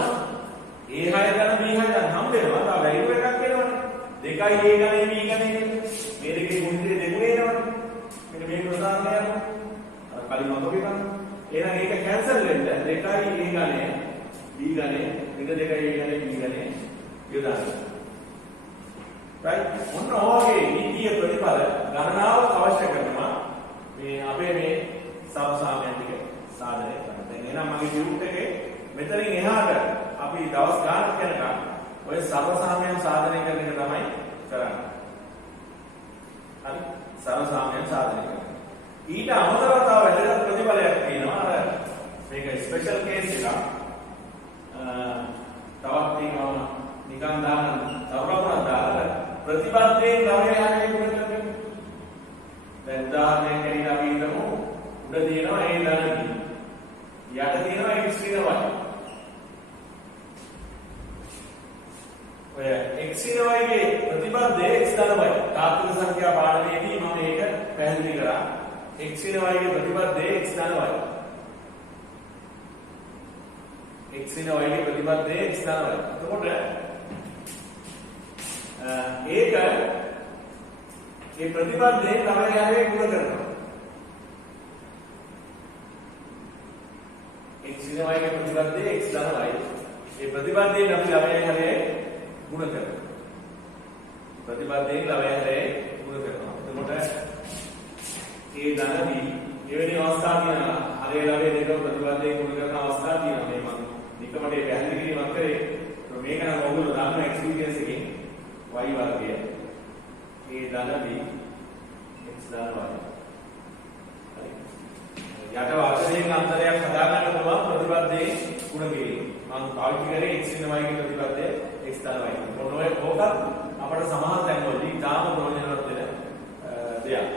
A6 දාන B6 දාන හම් වෙනවා. තව වැලියු එකක් එනවනේ. දෙකයි A ගණයේ B ගණයේ. මේ දෙකේ ගුණිතේ දෙගුණේ එනවනේ. මෙන්න මේ ප්‍රසාරණය යනවා. අර කලින් මතක ගන්න. එහෙනම් ඒක කැන්සල් වෙන්න දෙකයි A ගණය B ගණය ඍණ දෙකයි A ගණය B ගණය යොදන්න. right ඔන්න ඔයගේ නීතිය ප්‍රතිඵල ගණනාවක් අවශ්‍ය කරනවා මේ අපේ මේ සර්වසාමාන්‍ය ටික සාධනය කරන්න. දැන් එහෙනම් මගේ ගෲප් එකේ මෙතනින් එහාට අපි දවස් ගානක් යනකම් ඔය සර්වසාමාන්‍ය සාධනය කරන එක තමයි කරන්නේ. හරි සර්වසාමාන්‍ය සාධනය කරන. ඊට අමතරව තව වැදගත් ප්‍රතිඵලයක් තියෙනවා. අර මේක ස්පෙෂල් කේස් එකක්. තවත් තියෙනවා නිකන් දාන තවරපුරක් දාලා ප්‍රතිපත්තියෙන් ගමනේ යන්නේ මොකද කරන්නේ? දැන් උදාහරණයක් ඇරලා අපි හිතමු උඩ තියෙනවා A ධන B. යට තියෙනවා x ඍණ y. ඔය x ඍණ y ගේ ප්‍රතිපත්තිය x ධන y. තාත්වික සංඛ්‍යා පාඩමේදී මම මේක පැහැදිලි කරා. x ඍණ y ගේ ප්‍රතිපත්තිය x ධන y. x ඍණ y ගේ ප්‍රතිපත්තිය x ධන y. එතකොට ඒක ඒ ප්‍රතිපත්තියෙන් තමයි හැරේ ගුණ කරනවා. x ඍණ y ගේ ප්‍රතිපත්තිය x ධන y. ඒ ප්‍රතිපත්තියෙන් අපි ළමයි හැරේ ගුණ කරනවා. ප්‍රතිපදයෙන් ළමයා හැරේ පුරුදු කරනවා. එතකොට ඒ ධනදී එවැනි අවස්ථා තියෙනවා. හරේ ළමයේ දෙක ප්‍රතිපදයෙන් පුරුදු කරන අවස්ථා තියෙනවා. මේ මම නිකමට පැහැදිලි කිරීමක් කරේ. මේක නම් ඔයගොල්ලෝ දන්න එක්ස්පීරියන්ස් එකෙන් y වර්ගය ඒ ධනදී x ධන වර්ගය. හරි. යට වර්ගයෙන් අන්තරයක් හදාගන්න පුළුවන් ප්‍රතිපදයෙන් ගුණ කිරීම. මම පාවිච්චි කරේ x වෙන y කියන ප්‍රතිපදයේ x ධන y. මොනෝය ඕකත් අපට සමාන තැන්වලදී තාම ප්‍රයෝජනවත් වෙන දෙයක්.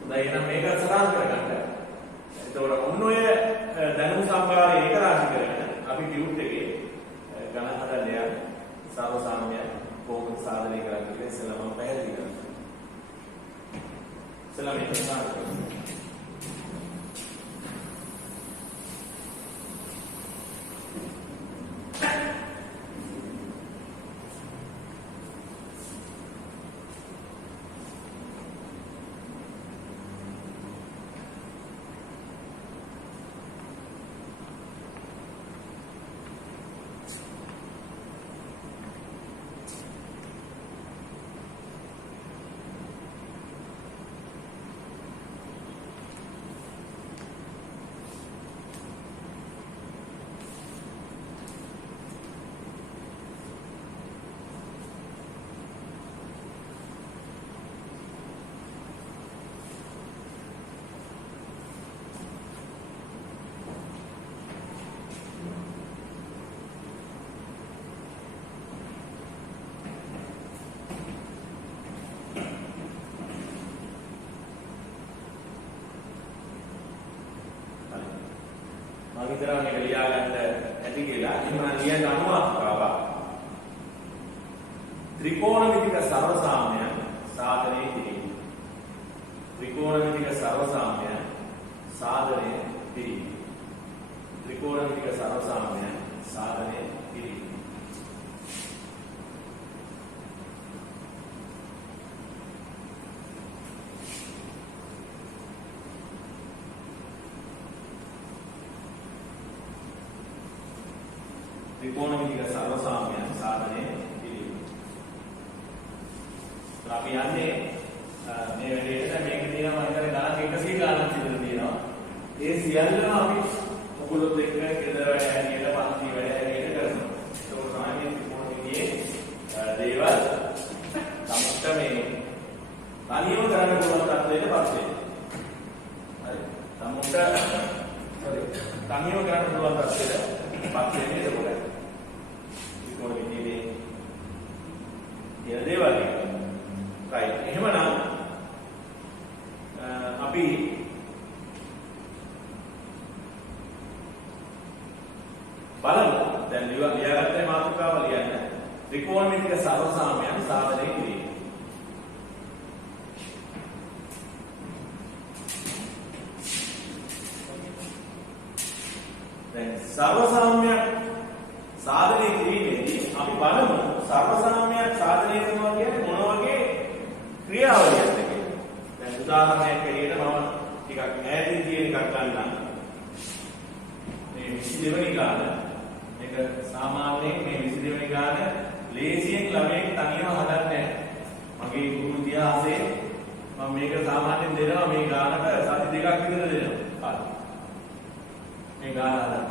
හොඳයි එහෙනම් මේක සටහන් කරගන්න. එතකොට ඔන්න ඔය දැනුම් සම්භාරය එක රාශි කරගෙන අපි ටියුට් එකේ ගණන් හදන්න යන සර්ව සාමාන්‍ය කොහොමද සාධනය කරන්නේ කියලා ඉස්සෙල්ලා මම පැහැදිලි කරනවා. ඉස්සෙල්ලා මේක සාධනය කරනවා. මම හිතනවා මේක ලියා ගන්න ඇති කියලා. එහෙනම් ලියන්න අනුමාත්‍රාවක්. ත්‍රිකෝණමිතික සර්වසාම්‍යයන් සාධනය කිරීම. ත්‍රිකෝණමිතික සර්වසාම්‍යයන් සාධනය කිරීම. ත්‍රිකෝණමිතික සර්වසාම්‍යයන් සාධනය කිරීම. ත්‍රිකෝණමිතික සර්වසාම්‍යයන් සාධනය කිරීම. අපි යන්නේ මේ වැඩේට මේක තියෙනවා මම හිතන්නේ ගණන් 100 ගණන් විතර තියෙනවා. ඒ සියල්ලම අපි ඔයගොල්ලොත් එක්ක ගෙදර වැඩ හැටියට පන්ති වැඩ හැටියට කරනවා. ඒක තමයි මේ ත්‍රිකෝණමිතියේ දේවල් සමස්ත මේ තනියම කරන්න පුළුවන් තත්ත්වයට පත් වෙනවා. හරි. තනියම කරන්න පුළුවන් තත්ත්වයට පත් වෙන්නේ ඒකෝට. ත්‍රිකෝණමිතියේ කියන දේවල්. right. එහෙමනම් අපි බලමු දැන් ලියාගත්තේ මාතෘකාව ලියන්න. ත්‍රිකෝණමිතික සර්වසාම්‍යයන් සාධනය කිරීම. දැන් සර්වසාම්‍යයන් සාධනය කිරීමේදී අපි බලමු සර්වසාම්‍යයන් සාධනය කරනවා කියන්නේ මොන වගේ ක්‍රියාවලියක්ද කියලා. දැන් උදාහරණයක් ඇරෙන්න මම ටිකක් ඈතින් තියෙන එකක් ගන්නම්. මේ 22 වෙනි ගාන මේක සාමාන්‍යයෙන් මේ 22 වෙනි ගාන ලේසියෙන් ළමයෙක් තනියම හදන්නේ නැහැ. මගේ ගුරු ඉතිහාසයේ මම මේක සාමාන්‍යයෙන් දෙනවා මේ ගානට සති දෙකක් විතර දෙනවා. මේ ගාන හදන්න.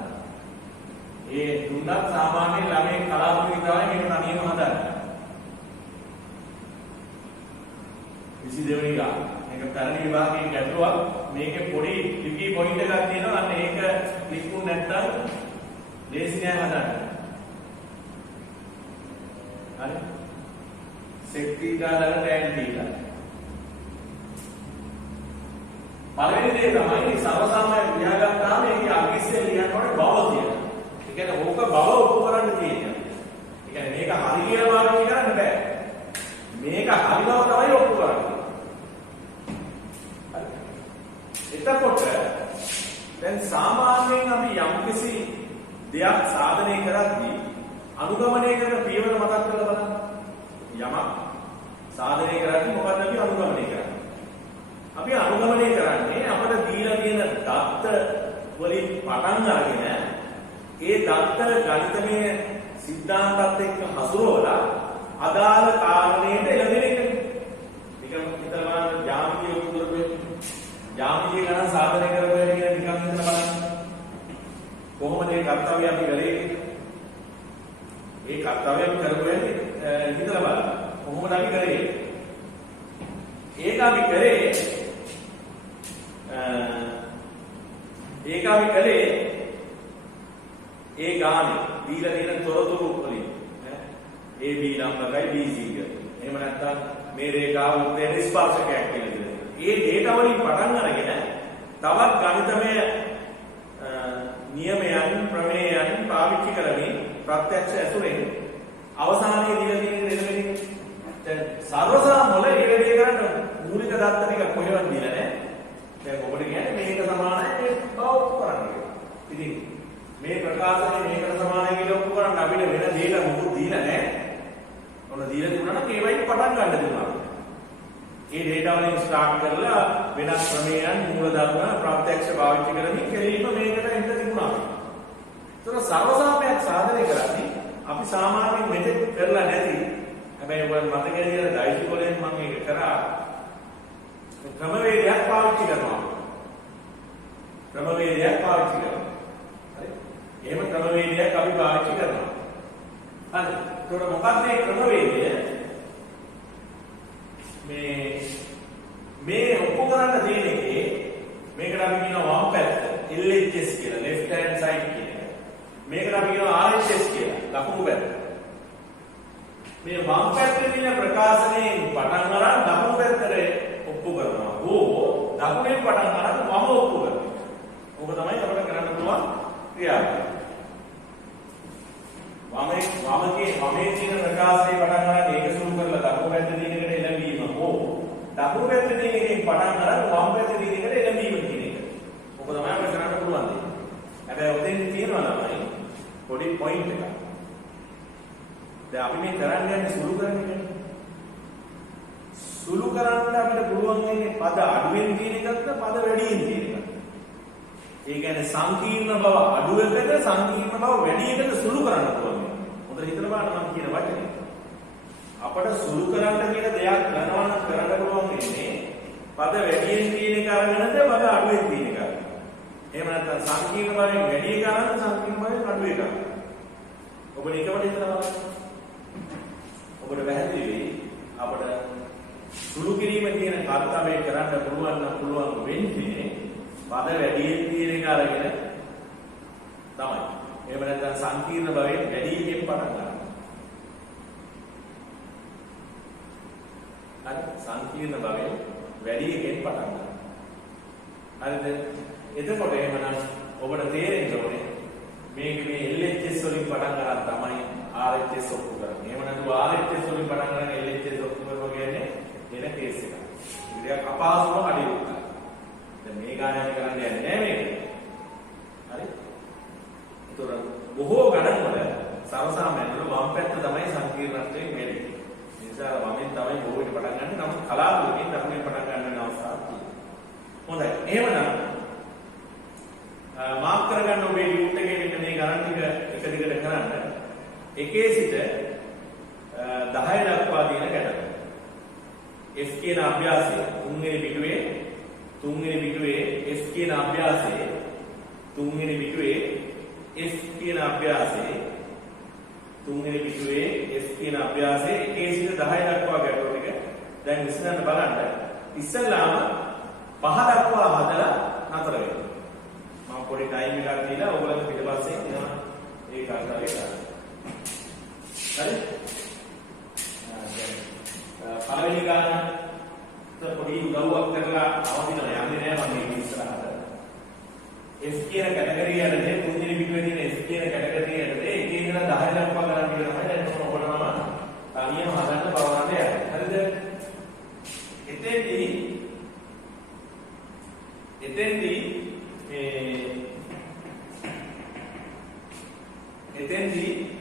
ඒ දුන්නත් සාමාන්‍යයෙන් ළමයෙක් කලාතුරකින් තමයි මේක තනියම හදන්නේ. 22 වෙනි ගාන. මේක පැරණි විභාගයෙන් ගැටුවා. මේකේ පොඩි ටිකී පොයින්ට් එකක් තියෙනවා. අන්න ඒක ලිකුන් නැත්තම් ලේසි නෑ හදන්න. හරි. sec theta දාලා tan theta. පළවෙනි දේ තමයි සර්වසාමාන්‍ය ලියාගත්තාම ඒකේ අගිස්සේ ලියනකොට බව තියෙනවා. ඒ කියන්නේ ඕක බව ඔප්පු කරන්න තියෙනවා. ඒ කියන්නේ මේක හරි කියලා මාර්ගය කරන්න බෑ. මේක හරි බව තමයි ඔප්පු කරන්නේ. එතකොට දැන් සාමාන්‍යයෙන් අපි යම්කිසි දෙයක් සාධනය කරද්දී අනුගමනය කරන පියවර මතක් කරලා බලන්න. යමක් සාධනය කරද්දී මොකක්ද අපි අනුගමනය කරන්නේ? අපි අනුගමනය කරන්නේ අපිට දීලා තියෙන දත්ත වලින් පටන් අරගෙන ඒ දත්ත ගණිතමය සිද්ධාන්තات එක්ක හසුරවලා අදාළ කාරණේට එළදෙන එකනේ. නිකන් හිතලා බලන්න ජ්‍යාමිතිය ඔප්පු කරපුවේ. ජ්‍යාමිතිය ගණන් සාධනය කරපුවේ කියන නිකන් හිතලා බලන්න. කොහොමද ඒ කර්තව්‍ය අපි කරේ? ඒ කර්තව්‍ය අපි කරපුවේ හිතලා බලන්න. කොහොමද අපි කරේ? ඒක අපි කරේ ඒ ගානේ දීලා තියෙන තොරතුරු වලින් A B නම්බරයි BC එක. එහෙම නැත්නම් මේ රේඛාව උත්තේජ ස්පර්ශකයක් කියලා දෙනවා. ඒ data වලින් පටන් අරගෙන තවත් ගණිතමය නියමයන් ප්‍රමේයයන් පාවිච්චි කරමින් ප්‍රත්‍යක්ෂ ඇසුරෙන් අවසානයේ දීලා තියෙන දෙලෙමින් දැන් සර්වසාම වල ඒ වැඩේ කරන්න මූලික දත්ත ටික කොහෙවත් දීලා නැහැ. දැන් ඔබට කියන්නේ මේක සමානයි මේ බව ඔප්පු කරන්න කියලා. ඉතින් මේ ප්‍රකාශනේ මේකට සමානයි කියලා ඔප්පු කරන්න අපිට වෙන දෙයක මොකුත් දීලා නැහැ. ඔන්න දීලා තිබුණා නම් ඒවයින් පටන් ගන්න දෙනවා. මේ data වලින් ස්ටාර්ට් කරලා වෙනස් ක්‍රමයන් මූලධර්ම ප්‍රත්‍යක්ෂ පාවිච්චි කරමින් කෙලින්ම මේකට එන්න තිබුණා. ඒතර සර්වසාමයක් සාධනය කරන්නේ අපි සාමාන්‍යයෙන් මෙතෙක් කරලා නැති. හැබැයි ඔයගොල්ලන් මතකයි කියලා දෛශිකවලින් මම මේක කරා. ක්‍රමවේදයක් පාවිච්චි කරනවා. ක්‍රමවේදයක් පාවිච්චි කරනවා. හරි? එහෙම ක්‍රමවේදයක් අපි පාවිච්චි කරනවා. හරි. ඒකට මොකක්ද මේ ක්‍රමවේදය? මේ ඔප්පු කරන්න තියෙන එකේ මේකට අපි කියනවා වම් පැත්ත LHS කියලා left hand side කියලා. මේකට අපි කියනවා RHS කියලා දකුණු පැත්ත. මේ වම් පැත්තේ තියෙන ප්‍රකාශනයෙන් පටන් අරන් දකුණු පැත්තට ඔප්පු කරනවා. දකුණෙන් පටන් අරන් වම ඔප්පු කරනවා. ඕක තමයි අපිට කරන්න පුළුවන් ක්‍රියාවලිය. වමේ තියෙන ප්‍රකාශනයේ පටන් අරන් ඒක සුළු කරලා දකුණු පැත්තේ තියෙන එකට එළඹීම දකුණු පැත්තේ තියෙන එකෙන් පටන් අරන් වම් පැත්තේ තියෙන එකට එළඹීම කියන එක. ඕක තමයි අපිට කරන්න පුළුවන් දේ. හැබැයි ඔතෙන් තියෙනවා ළමයි පොඩි පොයින්ට් එකක්. දැන් අපි මේ කරන්නේ සුළු කරන එකනේ. සුළු කරන්න අපිට පුළුවන් වෙන්නේ පද අඩුවෙන් තියෙන එකක්ද පද වැඩියෙන් තියෙන එකක්ද? ඒ කියන්නේ සංකීර්ණ බව අඩු එකද සංකීර්ණ බව වැඩි එකද සුළු කරන්න පුළුවන්. හොඳට හිතලා බලන්න මම කියන වචනේ. අපට සුළු කරන්න කියන දෙයක් කරනවා නම් කරන්න පුළුවන් වෙන්නේ පද වැඩියෙන් තියෙන එක අරගෙනද පද අඩුවෙන් තියෙන එක අරගෙන. එහෙම නැත්නම් සංකීර්ණ බවෙන් වැඩි එක අරගෙන සංකීර්ණ බවෙන් අඩු එක අරගෙන. ඔබ නිකමට හිතලා බලන්න. ඔබට පැහැදිලි වෙයි අපට සුළු කිරීම කියන කර්තව්‍ය කරන්න පුළුවන් වෙන්නේ පද වැඩියෙන් තියෙන එක අරගෙන තමයි. එහෙම නැත්නම් සංකීර්ණ භවයෙන් වැඩි එකෙන් පටන් ගන්න. හරි සංකීර්ණ භවයෙන් වැඩි එකෙන් පටන් ගන්න. හරිද? එතකොට එහෙමනම් ඔබට තේරෙන්න ඕනේ මේක මේ LHS වලින් පටන් ගන්න තමයි RHS ඔප්පු කරන්නේ. එහෙම නැතුව RHS වලින් පටන් ගන්න LHS ඔප්පු කරනවා කියන්නේ වෙන කේස් එකක්. ඉතින් අපහසුම කඩේට. දැන් මේ ගානක් කරන්න යන්නේ නැහැ මේක. හරි? ඒතර බොහෝ ගණන් වල සර්වසාමාන්‍යව වම් පැත්ත තමයි සංකීර්ණත්වයෙන් වැඩි. ඒ නිසා වමෙන් තමයි බොහෝ විට පටන් ගන්න. නමුත් කලාතුරකින් දකුණෙන් පටන් ගන්න වෙන අවස්ථාවක් තියෙනවා. හොඳයි. එහෙමනම් මාක් කරගන්න ඔබේ ලියුට් එකේ මෙන්න මේ ගණන් ටික එක දිගට කරන්න. 1 සිට 10 දක්වා තියෙන ගැටලු. F කියන අභ්‍යාසය තුන්වෙනි පිටුවේ F කියන අභ්‍යාසය තුන්වෙනි පිටුවේ F කියන අභ්‍යාසය තුන්වෙනි පිටුවේ F කියන අභ්‍යාසය 1 සිට 10 දක්වා ගැටලු ටික දැන් විසඳන්න බලන්න. ඉස්සෙල්ලාම 5 දක්වා හදලා නතර වෙන්න. මම පොඩි ටයිම් එකක් දීලා ඔයගොල්ලෝ පිටපස්සේ එනවා ඒ කාර්යය කරන්න. හරි? පළවෙනි ගාන පොඩි උදව්වක් කරලා අවදිනවා යන්නේ නැහැ මම මේ ඉස්සරහට. F කියන කැටගරිය යටතේ තුන්වෙනි පිටුවේ තියෙන F කියන කැටගරිය යටතේ 1 ඉඳලා 10 දක්වා ගණන් ටික තමයි දැන් ඔබට මම තනියම හදන්න බලන්න යන්නේ. හරිද? එතෙන්දී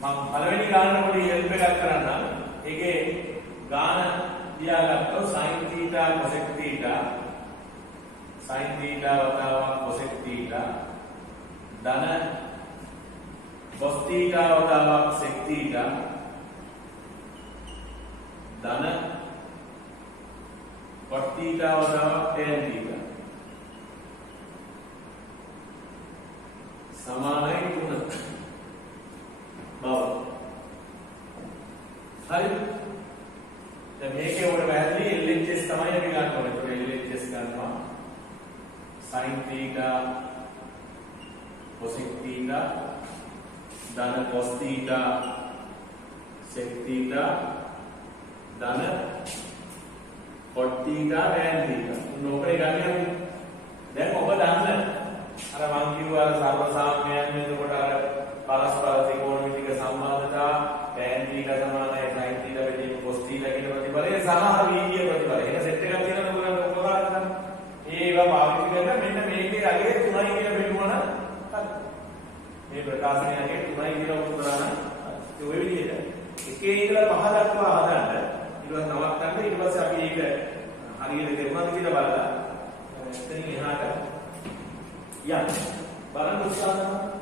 මම පළවෙනි ගාන පොඩි හෙල්ප් එකක් කරන්නම්. ඒකේ ගාන ලියාගත්තොත් sin θ cosec θ sin theta වතාවක් cosec theta ධන cos theta වතාවක් sec theta ධන cot theta වතාවක් tan theta සමානයි 3 බව. හරි. දැන් මේකේ උඩ වැදලි LHS තමයි අපි ගන්න ඕනේ. ඒක LHS ගන්නවා. sin theta cosec theta ධන cos theta sec theta ධන cot theta tan theta. උනෝකේ ගන්න අපි. දැන් ඔබ දන්න අර මං කිව්වා සර්ව සාම්‍යයන් එතකොට අර පරස්පර ත්‍රිකෝණමිතික සම්බන්ධතා tan theta සමානයි sin theta වෙදී cos theta කියන ප්‍රතිඵලය සමහර වීර්ය ප්‍රතිඵලය. ඒක සෙට් එකක් තියෙනවා ඔයගොල්ලෝ උපකාර කරන්න. ඒවා පාවිච්චි කරලා මෙන්න මේකේ අගේ 3යි කියලා බෙදුවා නම් හරි. මේ ප්‍රකාශනයේ අගේ 3යි කියලා උපුරා නම් ඒ ඔය විදිහට එකේ ඉඳලා 5 දක්වා හදන්න ඊට පස්සේ නවත්තන්න ඊට පස්සේ අපි ඒක හරියට දෙවුණාද කියලා බලලා එතනින් එහාට යන්න බලන්න උත්සාහ කරනවා.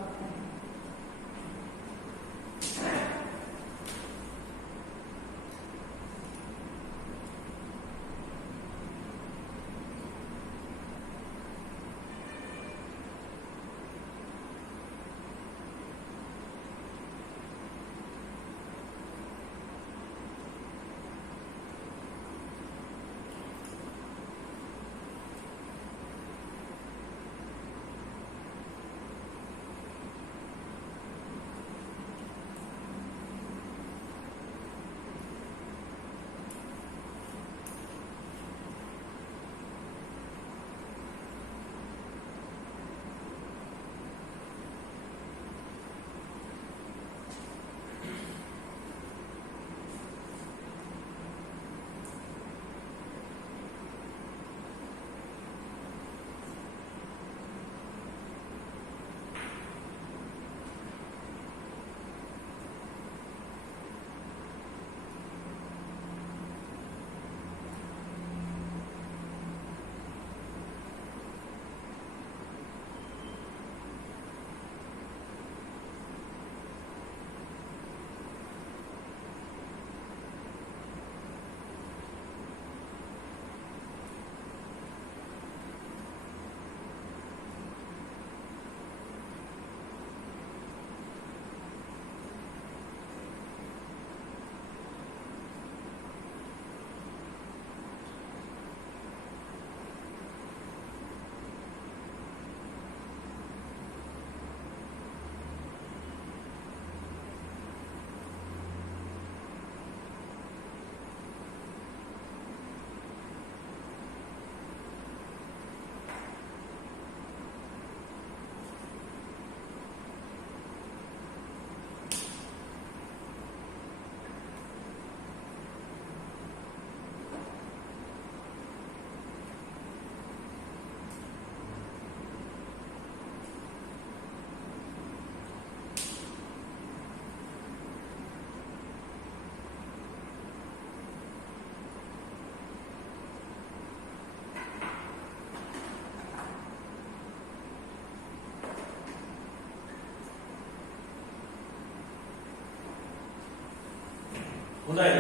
හොඳයි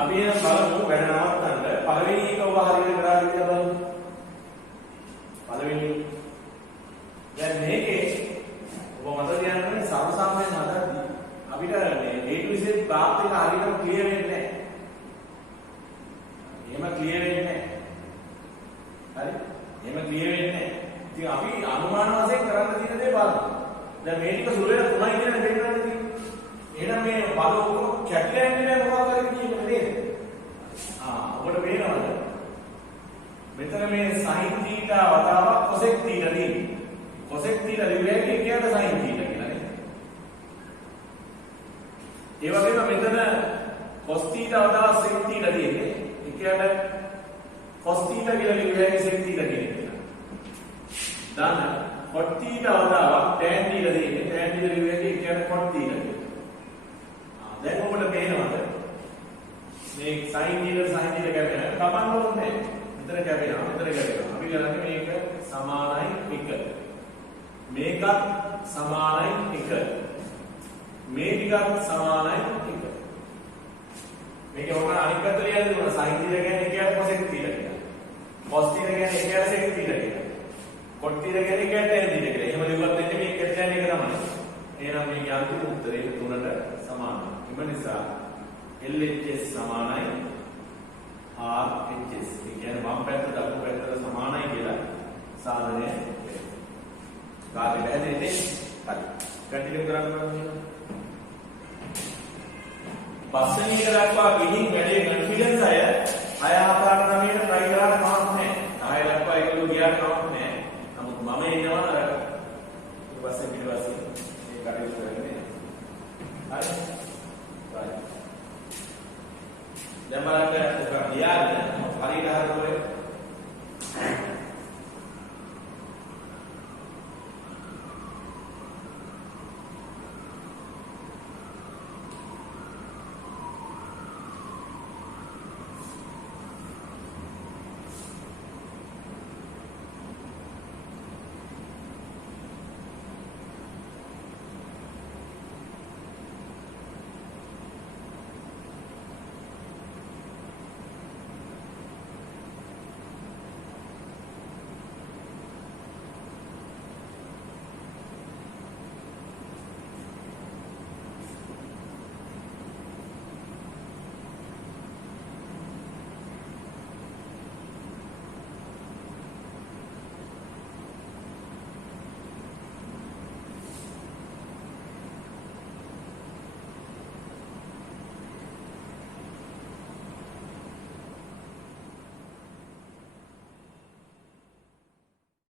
අපි එහෙනම් බලමු වැඩ නවත්තන්න පළවෙනි එක ඔබ හරියට කරා කියලා බලමු පළවෙනි දැන් මේකේ ඔබ මතක තියාගන්න සමසාමයෙන් හදද්දී අපිට මේ A to Z graph එක හරියටම ක්ලියර් වෙන්නේ නැහැ. එහෙම ක්ලියර් වෙන්නේ නැහැ. හරි? එහෙම ක්ලියර් වෙන්නේ නැහැ. ඉතින් අපි අනුමාන වශයෙන් කරන්න තියෙන දේ බලමු. දැන් මේ ටික සුළු වෙලා 3යි කියන දෙයක් කරන්න තියෙන්නේ. එහෙනම් මේ බල ඔක්කොම කැපිටල් එකේ මොකක්ද කරන්නේ කියන්නේ නේද? ඔබට පේනවද? මෙතන මේ sin θ වතාවක් cosec θ තියෙන්නේ. cosec θ ලියුවේ කියන sin θ කියලා නේද? ඒ වගේම මෙතන cos θ වතාවක් sec θ තියෙන්නේ. ඒ කියන්නේ cos θ කියලා ලියුවේ sec θ කියන්නේ. දාන්න cot θ වතාවක් tan θ තියෙන්නේ. tan θ ලියුවේ කියන්නේ cot θ කියන්නේ. දැන් ඔබට පේනවද මේ sin θ කැපෙන කපන්න ඕනේ. මෙතන කැපෙනවා මෙතන කැපෙනවා. අපි කරන්නේ මේක සමානයි 1. මේකත් සමානයි 1. මේ ටිකත් සමානයි 1. මේක ඔන්න අනිත් පැත්තට යන්නේ මොන sin θ කියන්නේ 1 cos θ කියලා. cos θ කියන්නේ 1 sec θ කියලා. cot θ කියන්නේ 1 tan θ කියලා. එහෙම ලියුවත් වෙන්නේ මේ 1 tan එක තමයි. එහෙනම් මේ අන්තිම උත්තරේ 3ට සමානයි. ඒ නිසා LHS සමානයි RHS. ඒ කියන්නේ වම් පැත්ත දකුණු පැත්තට සමානයි කියලා සාධනය වෙනවා. කාටද හැදෙන්නේ? හරි. කන්ටිනියු කරන්න ඕනේ. පස්වෙනි එක දක්වා ගිහින් වැඩි කන්ෆිඩන්ස් අය 6 4 9ට try කරලා කමක් නැහැ. 10 දක්වා ඒගොල්ලෝ ගියාට කමක් නැහැ. නමුත් මම ඉන්නවා අර ඊට පස්සේ ඒ කටයුතු කරන්නේ. හරි. right. දැන් බලන්න ඔක ගියාද? හරියට හරියට